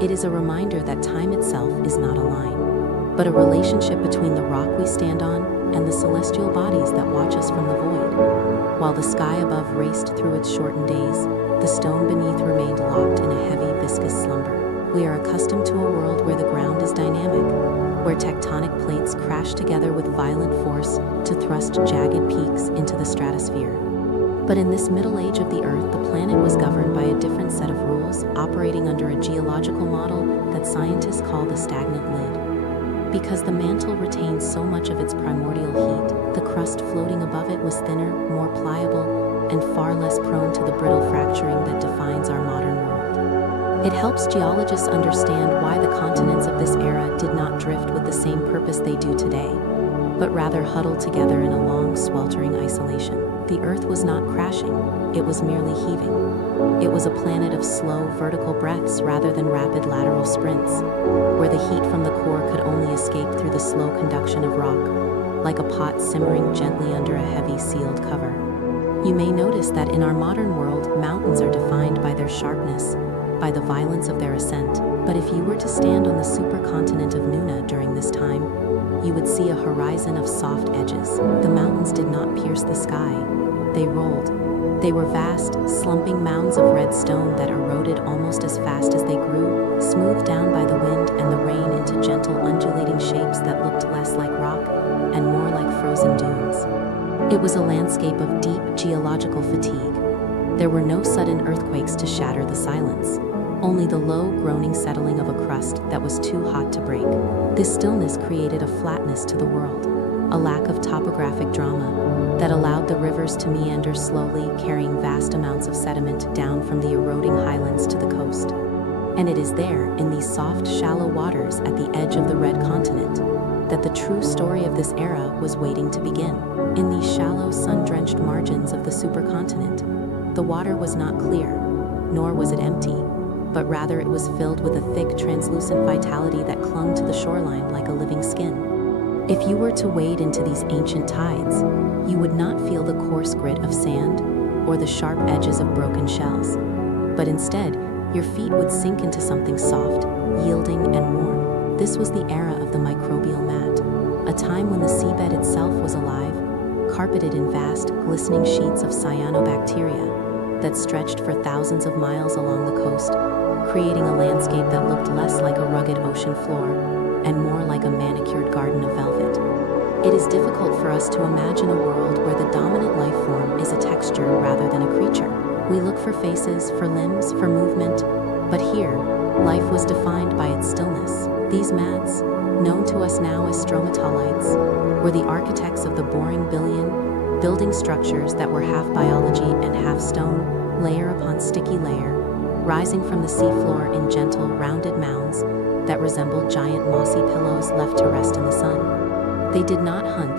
It is a reminder that time itself is not a line, but a relationship between the rock we stand on and the celestial bodies that watch us from the void. While the sky above raced through its shortened days, the stone beneath remained locked in a heavy, viscous slumber. We are accustomed to a world where the ground is dynamic, where tectonic plates crash together with violent force to thrust jagged peaks into the stratosphere. But in this middle age of the Earth, the planet was governed by a different set of rules, operating under a geological model that scientists call the stagnant lid. Because the mantle retained so much of its primordial heat, the crust floating above it was thinner, more pliable, and far less prone to the brittle fracturing that defines our modern world. It helps geologists understand why the continents of this era did not drift with the same purpose they do today, but rather huddled together in a long, sweltering isolation. The Earth was not crashing, it was merely heaving. It was a planet of slow, vertical breaths rather than rapid lateral sprints, where the heat from the core could only escape through the slow conduction of rock, like a pot simmering gently under a heavy sealed cover. You may notice that in our modern world, mountains are defined by their sharpness, by the violence of their ascent. But if you were to stand on the supercontinent of Nuna during this time, you would see a horizon of soft edges. The mountains did not pierce the sky, they rolled. They were vast, slumping mounds of red stone that eroded almost as fast as they grew, smoothed down by the wind and the rain into gentle undulating shapes that looked less like rock and more like frozen dunes. It was a landscape of deep geological fatigue. There were no sudden earthquakes to shatter the silence, only the low, groaning settling of a crust that was too hot to break. This stillness created a flatness to the world, a lack of topographic drama that allowed the rivers to meander slowly, carrying vast amounts of sediment down from the eroding highlands to the coast. And it is there, in these soft, shallow waters at the edge of the Red Continent, that the true story of this era was waiting to begin. In these shallow, sun-drenched margins of the supercontinent, the water was not clear, nor was it empty, but rather it was filled with a thick, translucent vitality that clung to the shoreline like a living skin. If you were to wade into these ancient tides, you would not feel the coarse grit of sand or the sharp edges of broken shells, but instead, your feet would sink into something soft, yielding, and warm. This was the era of the microbial mat, a time when the seabed itself was alive, carpeted in vast, glistening sheets of cyanobacteria that stretched for thousands of miles along the coast, creating a landscape that looked less like a rugged ocean floor and more like a manicured garden of velvet. It is difficult for us to imagine a world where the dominant life form is a texture rather than a creature. We look for faces, for limbs, for movement, but here, life was defined by its stillness. These mats, known to us now as stromatolites, were the architects of the boring billion, building structures that were half biology and half stone, layer upon sticky layer, rising from the seafloor in gentle, rounded mounds that resembled giant mossy pillows left to rest in the sun. They did not hunt,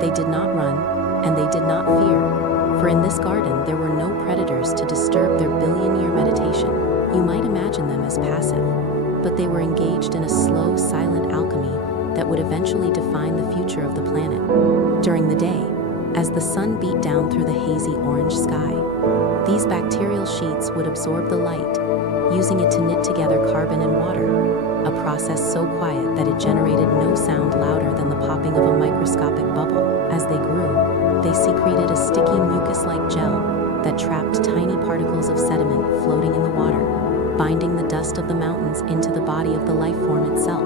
they did not run, and they did not fear, for in this garden there were no predators to disturb their billion-year meditation. You might imagine them as passive, but they were engaged in a slow, silent alchemy that would eventually define the future of the planet. During the day, as the sun beat down through the hazy orange sky, these bacterial sheets would absorb the light, using it to knit together carbon and water, a process so quiet that it generated no sound louder than the popping of a microscopic bubble. As they grew, they secreted a sticky mucus-like gel that trapped tiny particles of sediment floating in the water, binding the dust of the mountains into the body of the life form itself.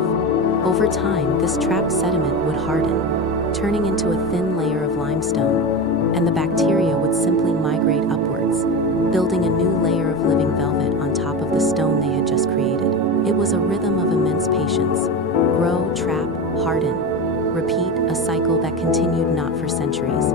Over time, this trapped sediment would harden, turning into a thin layer of limestone, and the bacteria would simply migrate upwards, building a new layer of living velvet on top of the stone they had just created. It was a rhythm of immense patience. Grow, trap, harden, repeat, a cycle that continued not for centuries.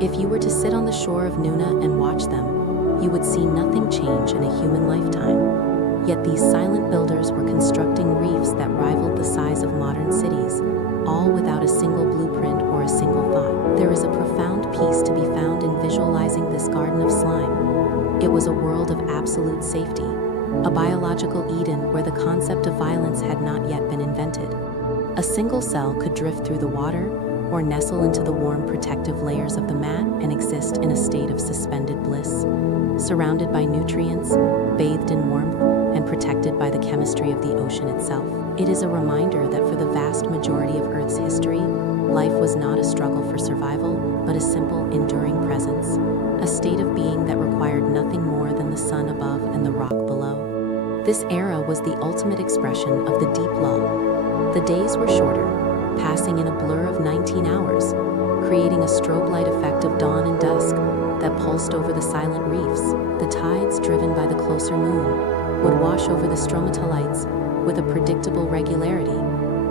If you were to sit on the shore of Nuna and watch them, you would see nothing change in a human lifetime. Yet these silent builders were constructing reefs that rivaled the size of modern cities, all without a single blueprint or a single thought. There is a profound peace to be found in visualizing this garden of slime. It was a world of absolute safety, a biological Eden where the concept of violence had not yet been invented. A single cell could drift through the water or nestle into the warm protective layers of the mat and exist in a state of suspended bliss, surrounded by nutrients, bathed in warmth, and protected by the chemistry of the ocean itself. It is a reminder that for the vast majority of Earth's history, life was not a struggle for survival, but a simple, enduring presence, a state of being that required nothing more than the sun above and the rock below. This era was the ultimate expression of the deep lull. The days were shorter, passing in a blur of 19 hours, creating a strobe light effect of dawn and dusk that pulsed over the silent reefs. The tides, driven by the closer moon, would wash over the stromatolites with a predictable regularity,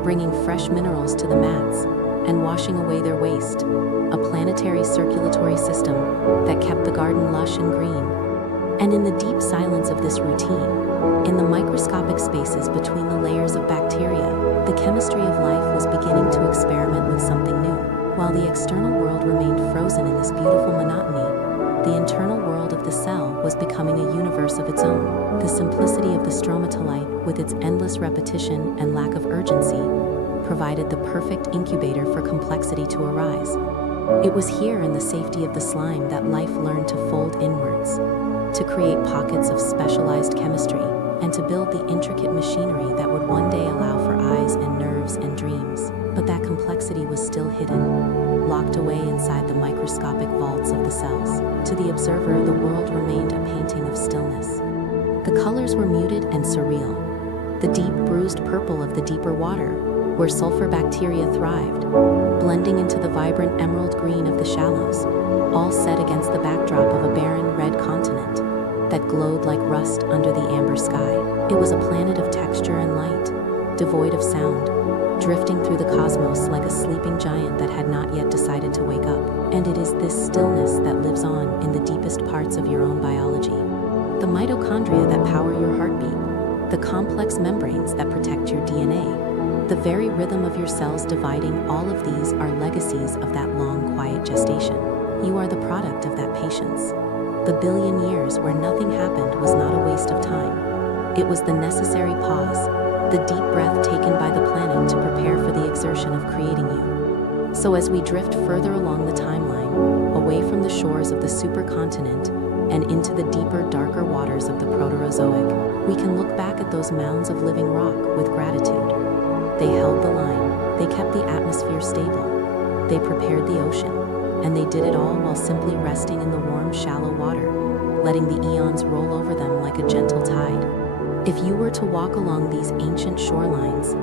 bringing fresh minerals to the mats and washing away their waste, a planetary circulatory system that kept the garden lush and green. And in the deep silence of this routine, in the microscopic spaces between the layers of bacteria, the chemistry of life was beginning to experiment with something new. While the external world remained frozen in this beautiful monotony, the internal world of the cell was becoming a universe of its own. The simplicity of the stromatolite, with its endless repetition and lack of urgency, provided the perfect incubator for complexity to arise. It was here in the safety of the slime that life learned to fold inwards, to create pockets of specialized chemistry, and to build the intricate machinery that would one day allow for eyes and nerves and dreams. But that complexity was still hidden, locked away inside the microscopic vaults of the cells. To the observer, the world remained a painting of stillness. The colors were muted and surreal. The deep, bruised purple of the deeper water, where sulfur bacteria thrived, blending into the vibrant emerald green of the shallows, all set against the backdrop of a barren red continent that glowed like rust under the amber sky. It was a planet of texture and light, devoid of sound, drifting through the cosmos like a sleeping giant that had not yet decided to wake up. And it is this stillness that lives on in the deepest parts of your own biology. The mitochondria that power your heartbeat, the complex membranes that protect your DNA, the very rhythm of your cells dividing, all of these are legacies of that long, quiet gestation. You are the product of that patience. The billion years where nothing happened was not a waste of time. It was the necessary pause, the deep breath taken by the planet to prepare for the exertion of creating you. So as we drift further along the timeline, away from the shores of the supercontinent and into the deeper, darker waters of the Proterozoic, we can look back at those mounds of living rock with gratitude. They held the line, they kept the atmosphere stable, they prepared the ocean, and they did it all while simply resting in the warm, shallow water, letting the eons roll over them like a gentle tide. If you were to walk along these ancient shorelines,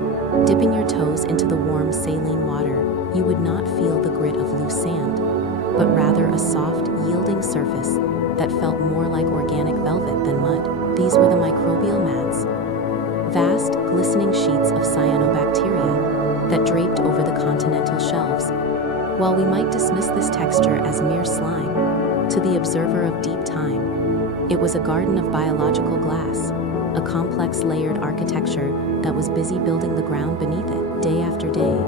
dipping your toes into the warm, saline water, you would not feel the grit of loose sand, but rather a soft, yielding surface that felt more like organic velvet than mud. These were the microbial mats, vast, glistening sheets of cyanobacteria that draped over the continental shelves. While we might dismiss this texture as mere slime, to the observer of deep time, it was a garden of biological glass, a complex layered architecture that was busy building the ground beneath it. Day after day,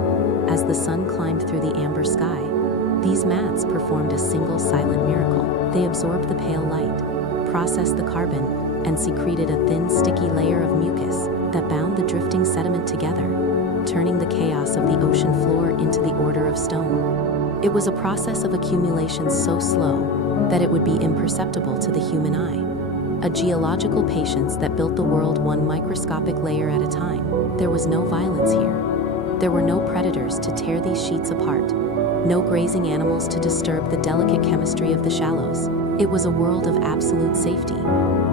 as the sun climbed through the amber sky, these mats performed a single silent miracle. They absorbed the pale light, processed the carbon, and secreted a thin, sticky layer of mucus that bound the drifting sediment together, turning the chaos of the ocean floor into the order of stone. It was a process of accumulation so slow that it would be imperceptible to the human eye, a geological patience that built the world one microscopic layer at a time. There was no violence here. There were no predators to tear these sheets apart, no grazing animals to disturb the delicate chemistry of the shallows. It was a world of absolute safety,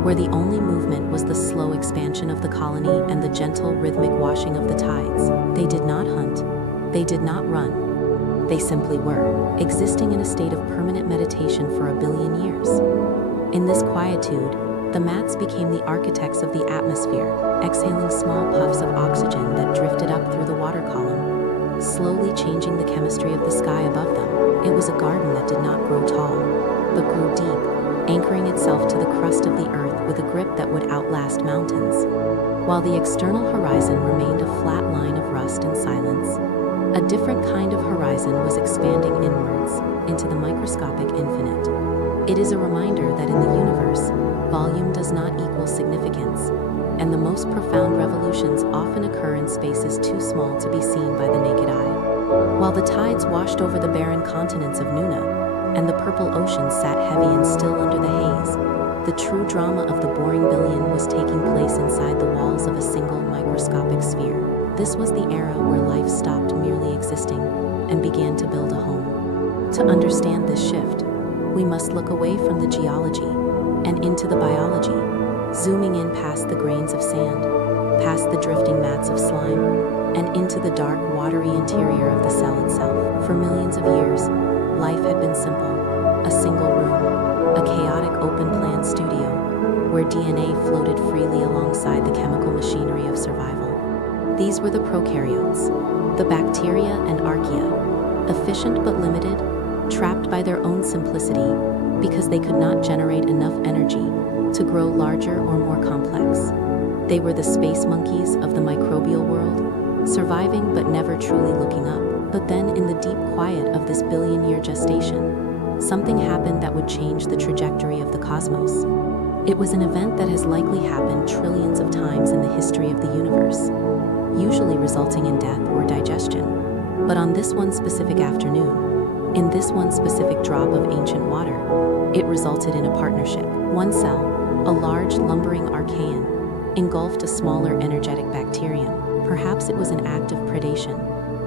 where the only movement was the slow expansion of the colony and the gentle, rhythmic washing of the tides. They did not hunt. They did not run. They simply were, existing in a state of permanent meditation for a billion years. In this quietude, the mats became the architects of the atmosphere, exhaling small puffs of oxygen that drifted up through the water column, slowly changing the chemistry of the sky above them. It was a garden that did not grow tall, but grew deep, anchored anchoring itself to the crust of the earth with a grip that would outlast mountains. While the external horizon remained a flat line of rust and silence, a different kind of horizon was expanding inwards into the microscopic infinite. It is a reminder that in the universe, volume does not equal significance, and the most profound revolutions often occur in spaces too small to be seen by the naked eye. While the tides washed over the barren continents of Nuna, and the purple ocean sat heavy and still under the haze, the true drama of the boring billion was taking place inside the walls of a single microscopic sphere. This was the era where life stopped merely existing and began to build a home. To understand this shift, we must look away from the geology and into the biology, zooming in past the grains of sand, past the drifting mats of slime, and into the dark, watery interior of the cell itself. For millions of years, life had been simple: a single room, a chaotic open-plan studio, where DNA floated freely alongside the chemical machinery of survival. These were the prokaryotes, the bacteria and archaea, efficient but limited, trapped by their own simplicity because they could not generate enough energy to grow larger or more complex. They were the space monkeys of the microbial world, surviving but never truly looking up. But then, in the deep quiet of this billion-year gestation, something happened that would change the trajectory of the cosmos. It was an event that has likely happened trillions of times in the history of the universe, usually resulting in death or digestion. But on this one specific afternoon, in this one specific drop of ancient water, it resulted in a partnership. One cell, a large, lumbering archaean, engulfed a smaller, energetic bacterium. Perhaps it was an act of predation,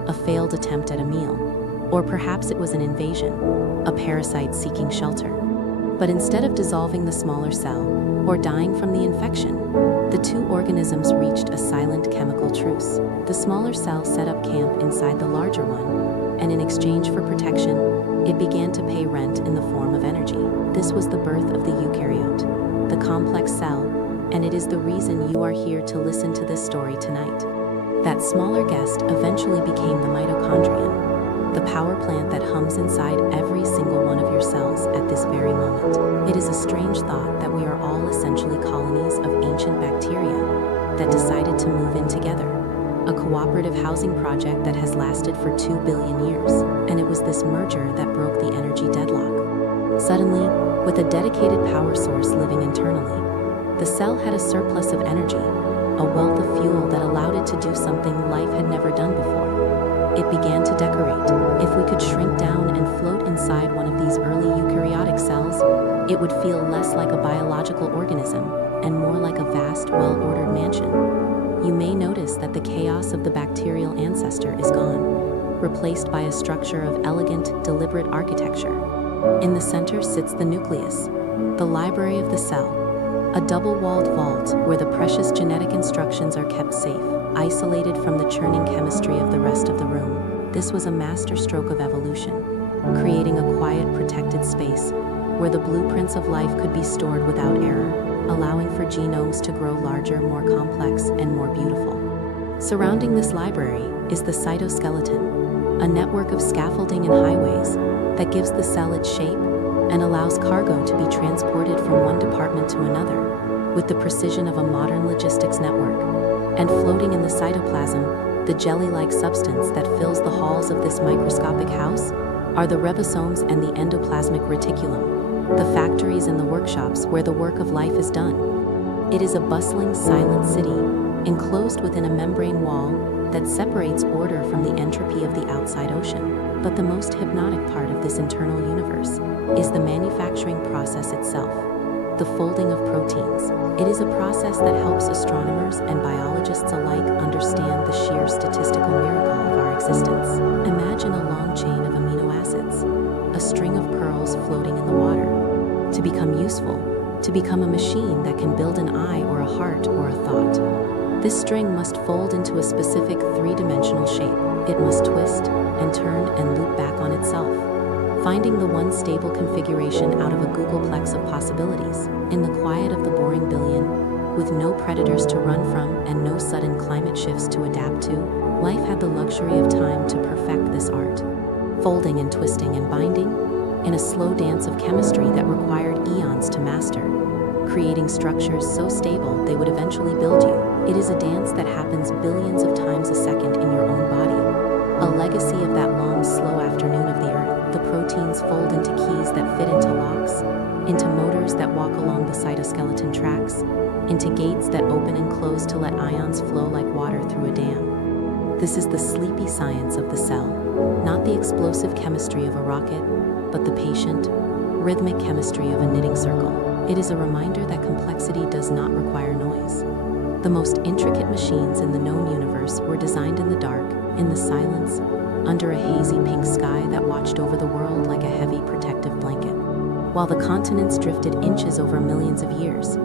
a failed attempt at a meal, or perhaps it was an invasion, a parasite seeking shelter. But instead of dissolving the smaller cell or dying from the infection, the two organisms reached a silent chemical truce. The smaller cell set up camp inside the larger one, and in exchange for protection, it began to pay rent in the form of energy. This was the birth of the eukaryote, the complex cell, and it is the reason you are here to listen to this story tonight. That smaller guest eventually became the mitochondrion, the power plant that hums inside every single one of your cells at this very moment. It is a strange thought that we are all essentially colonies of ancient bacteria that decided to move in together, a cooperative housing project that has lasted for 2 billion years, and it was this merger that broke the energy deadlock. Suddenly, with a dedicated power source living internally, the cell had a surplus of energy, a wealth of fuel that allowed it to do something life had never done before. It began to decorate. If we could shrink down and float inside one of these early eukaryotic cells, it would feel less like a biological organism and more like a vast, well-ordered mansion. You may notice that the chaos of the bacterial ancestor is gone, replaced by a structure of elegant, deliberate architecture. In the center sits the nucleus, the library of the cell, a double-walled vault where the precious genetic instructions are kept safe, isolated from the churning chemistry of the rest of the room. This was a masterstroke of evolution, creating a quiet, protected space where the blueprints of life could be stored without error, allowing for genomes to grow larger, more complex, and more beautiful. Surrounding this library is the cytoskeleton, a network of scaffolding and highways that gives the cell its shape and allows cargo to be transported from one department to another with the precision of a modern logistics network. And floating in the cytoplasm, the jelly-like substance that fills the halls of this microscopic house, are the ribosomes and the endoplasmic reticulum, the factories and the workshops where the work of life is done. It is a bustling, silent city, enclosed within a membrane wall that separates order from the entropy of the outside ocean. But the most hypnotic part of this internal universe is the manufacturing process itself, the folding of proteins. It is a process that helps astronomers and biologists alike understand the sheer statistical miracle of our existence. Imagine a long chain of amino acids, a string of pearls floating in the water. To become useful, to become a machine that can build an eye or a heart or a thought, this string must fold into a specific three-dimensional shape. It must twist and turn and loop back on itself, finding the one stable configuration out of a googolplex of possibilities. In the quiet of the boring billion, with no predators to run from and no sudden climate shifts to adapt to, life had the luxury of time to perfect this art. Folding and twisting and binding, in a slow dance of chemistry that required eons to master, creating structures so stable they would eventually build you. It is a dance that happens billions of times a second in your own body, a legacy of that long, slow afternoon of the Earth. The proteins fold into keys that fit into locks, into motors that walk along the cytoskeleton tracks, into gates that open and close to let ions flow like water through a dam. This is the sleepy science of the cell, not the explosive chemistry of a rocket, but the patient, rhythmic chemistry of a knitting circle. It is a reminder that complexity does not require noise. The most intricate machines in the known universe were designed in the dark, in the silence, under a hazy pink sky that watched over the world like a heavy protective blanket. While the continents drifted inches over millions of years,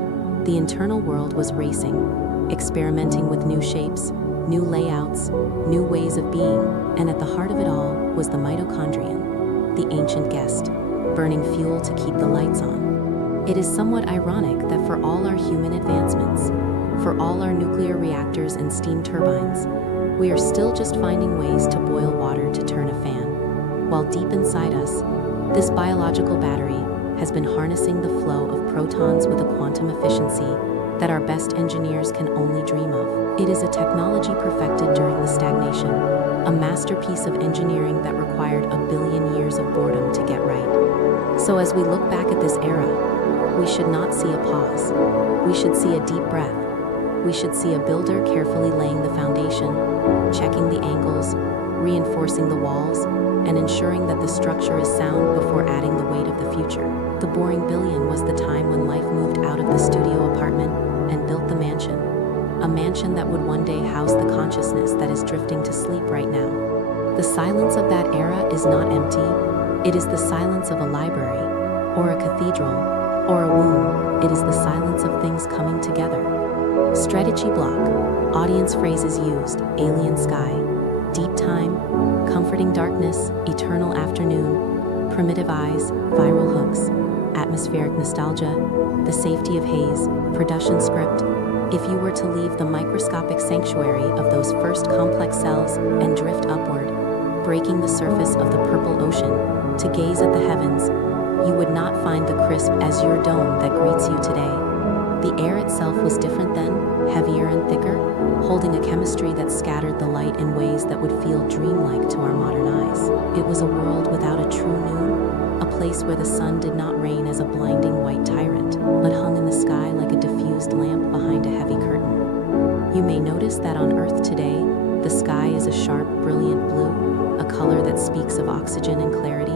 the internal world was racing, experimenting with new shapes, new layouts, new ways of being, and at the heart of it all was the mitochondrion, the ancient guest, burning fuel to keep the lights on. It is somewhat ironic that for all our human advancements, for all our nuclear reactors and steam turbines, we are still just finding ways to boil water to turn a fan, while deep inside us, this biological battery has been harnessing the flow of protons with a quantum efficiency that our best engineers can only dream of. It is a technology perfected during the stagnation, a masterpiece of engineering that required a billion years of boredom to get right. So as we look back at this era, we should not see a pause. We should see a deep breath. We should see a builder carefully laying the foundation, checking the angles, reinforcing the walls, and ensuring that the structure is sound before adding the weight of the future. The boring billion was the time when life moved out of the studio apartment and built the mansion, a mansion that would one day house the consciousness that is drifting to sleep right now. The silence of that era is not empty. It is the silence of a library, or a cathedral, or a womb. It is the silence of things coming together. Strategy block, audience phrases used, alien sky, deep time, comforting darkness, eternal afternoon, primitive eyes, viral hooks, atmospheric nostalgia, the safety of haze, production script. If you were to leave the microscopic sanctuary of those first complex cells and drift upward, breaking the surface of the purple ocean, to gaze at the heavens, you would not find the crisp azure dome that greets you today. The air itself was different then, heavier and thicker, holding a chemistry that scattered the light in ways that would feel dreamlike to our modern eyes. It was a world without a true noon, a place where the sun did not reign as a blinding white tyrant, but hung in the sky like a diffused lamp behind a heavy curtain. You may notice that on Earth today, the sky is a sharp, brilliant blue, a color that speaks of oxygen and clarity.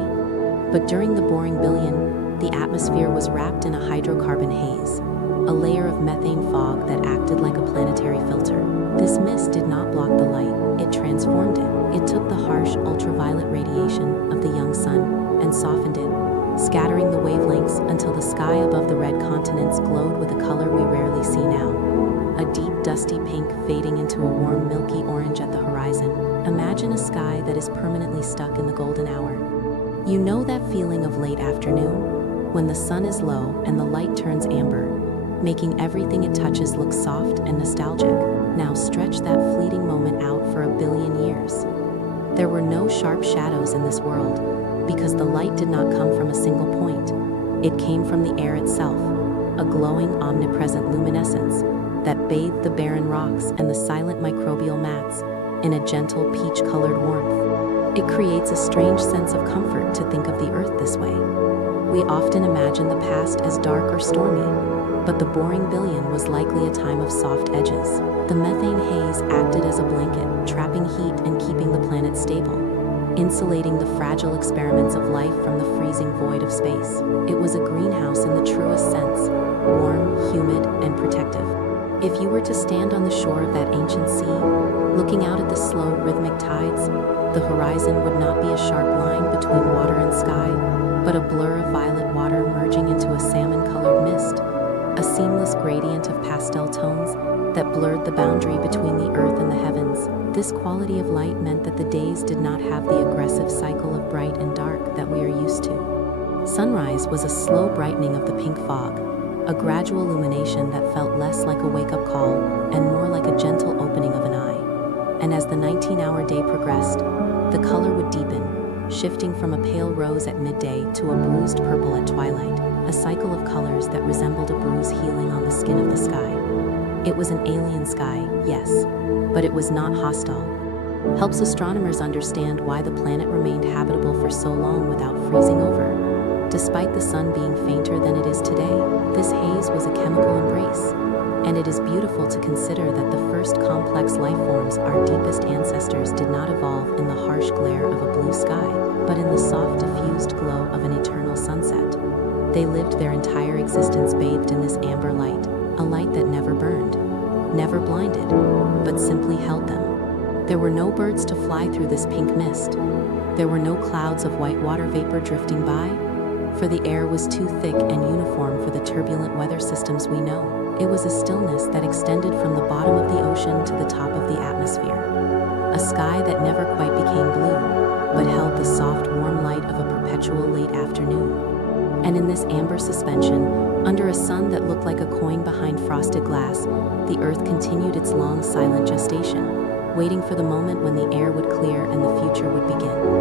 But during the boring billion, the atmosphere was wrapped in a hydrocarbon haze, a layer of methane fog that acted like a planetary filter. This mist did not block the light, it transformed it. It took the harsh ultraviolet radiation of the young sun and softened it, scattering the wavelengths until the sky above the red continents glowed with a color we rarely see now, a deep dusty pink fading into a warm milky orange at the horizon. Imagine a sky that is permanently stuck in the golden hour. You know that feeling of late afternoon, when the sun is low and the light turns amber, making everything it touches look soft and nostalgic. Now stretch that fleeting moment out for a billion years. There were no sharp shadows in this world, because the light did not come from a single point. It came from the air itself, a glowing, omnipresent luminescence that bathed the barren rocks and the silent microbial mats in a gentle peach-colored warmth. It creates a strange sense of comfort to think of the Earth this way. We often imagine the past as dark or stormy, but the boring billion was likely a time of soft edges. The methane haze acted as a blanket, trapping heat and keeping the planet stable, insulating the fragile experiments of life from the freezing void of space. It was a greenhouse in the truest sense, warm, humid, and protective. If you were to stand on the shore of that ancient sea, looking out at the slow, rhythmic tides, the horizon would not be a sharp line between water and sky, but a blur of violet water merging into a salmon-colored mist, a seamless gradient of pastel tones that blurred the boundary between the earth and the heavens. This quality of light meant that the days did not have the aggressive cycle of bright and dark that we are used to. Sunrise was a slow brightening of the pink fog, a gradual illumination that felt less like a wake-up call and more like a gentle opening of an eye. And as the 19-hour day progressed, the color would deepen, shifting from a pale rose at midday to a bruised purple at twilight, a cycle of colors that resembled a bruise healing on the skin of the sky. It was an alien sky, yes, but it was not hostile. Helps astronomers understand why the planet remained habitable for so long without freezing over. Despite the sun being fainter than it is today, this haze was a chemical embrace. And it is beautiful to consider that the first complex life forms, our deepest ancestors, did not evolve in the harsh glare of a blue sky, but in the soft, diffused glow of an eternal sunset. They lived their entire existence bathed in this amber light, a light that never burned, never blinded, but simply held them. There were no birds to fly through this pink mist. There were no clouds of white water vapor drifting by, for the air was too thick and uniform for the turbulent weather systems we know. It was a stillness that extended from the bottom of the ocean to the top of the atmosphere. A sky that never quite became blue, but held the soft, warm light of a perpetual late afternoon. And in this amber suspension, under a sun that looked like a coin behind frosted glass, the earth continued its long, silent gestation, waiting for the moment when the air would clear and the future would begin.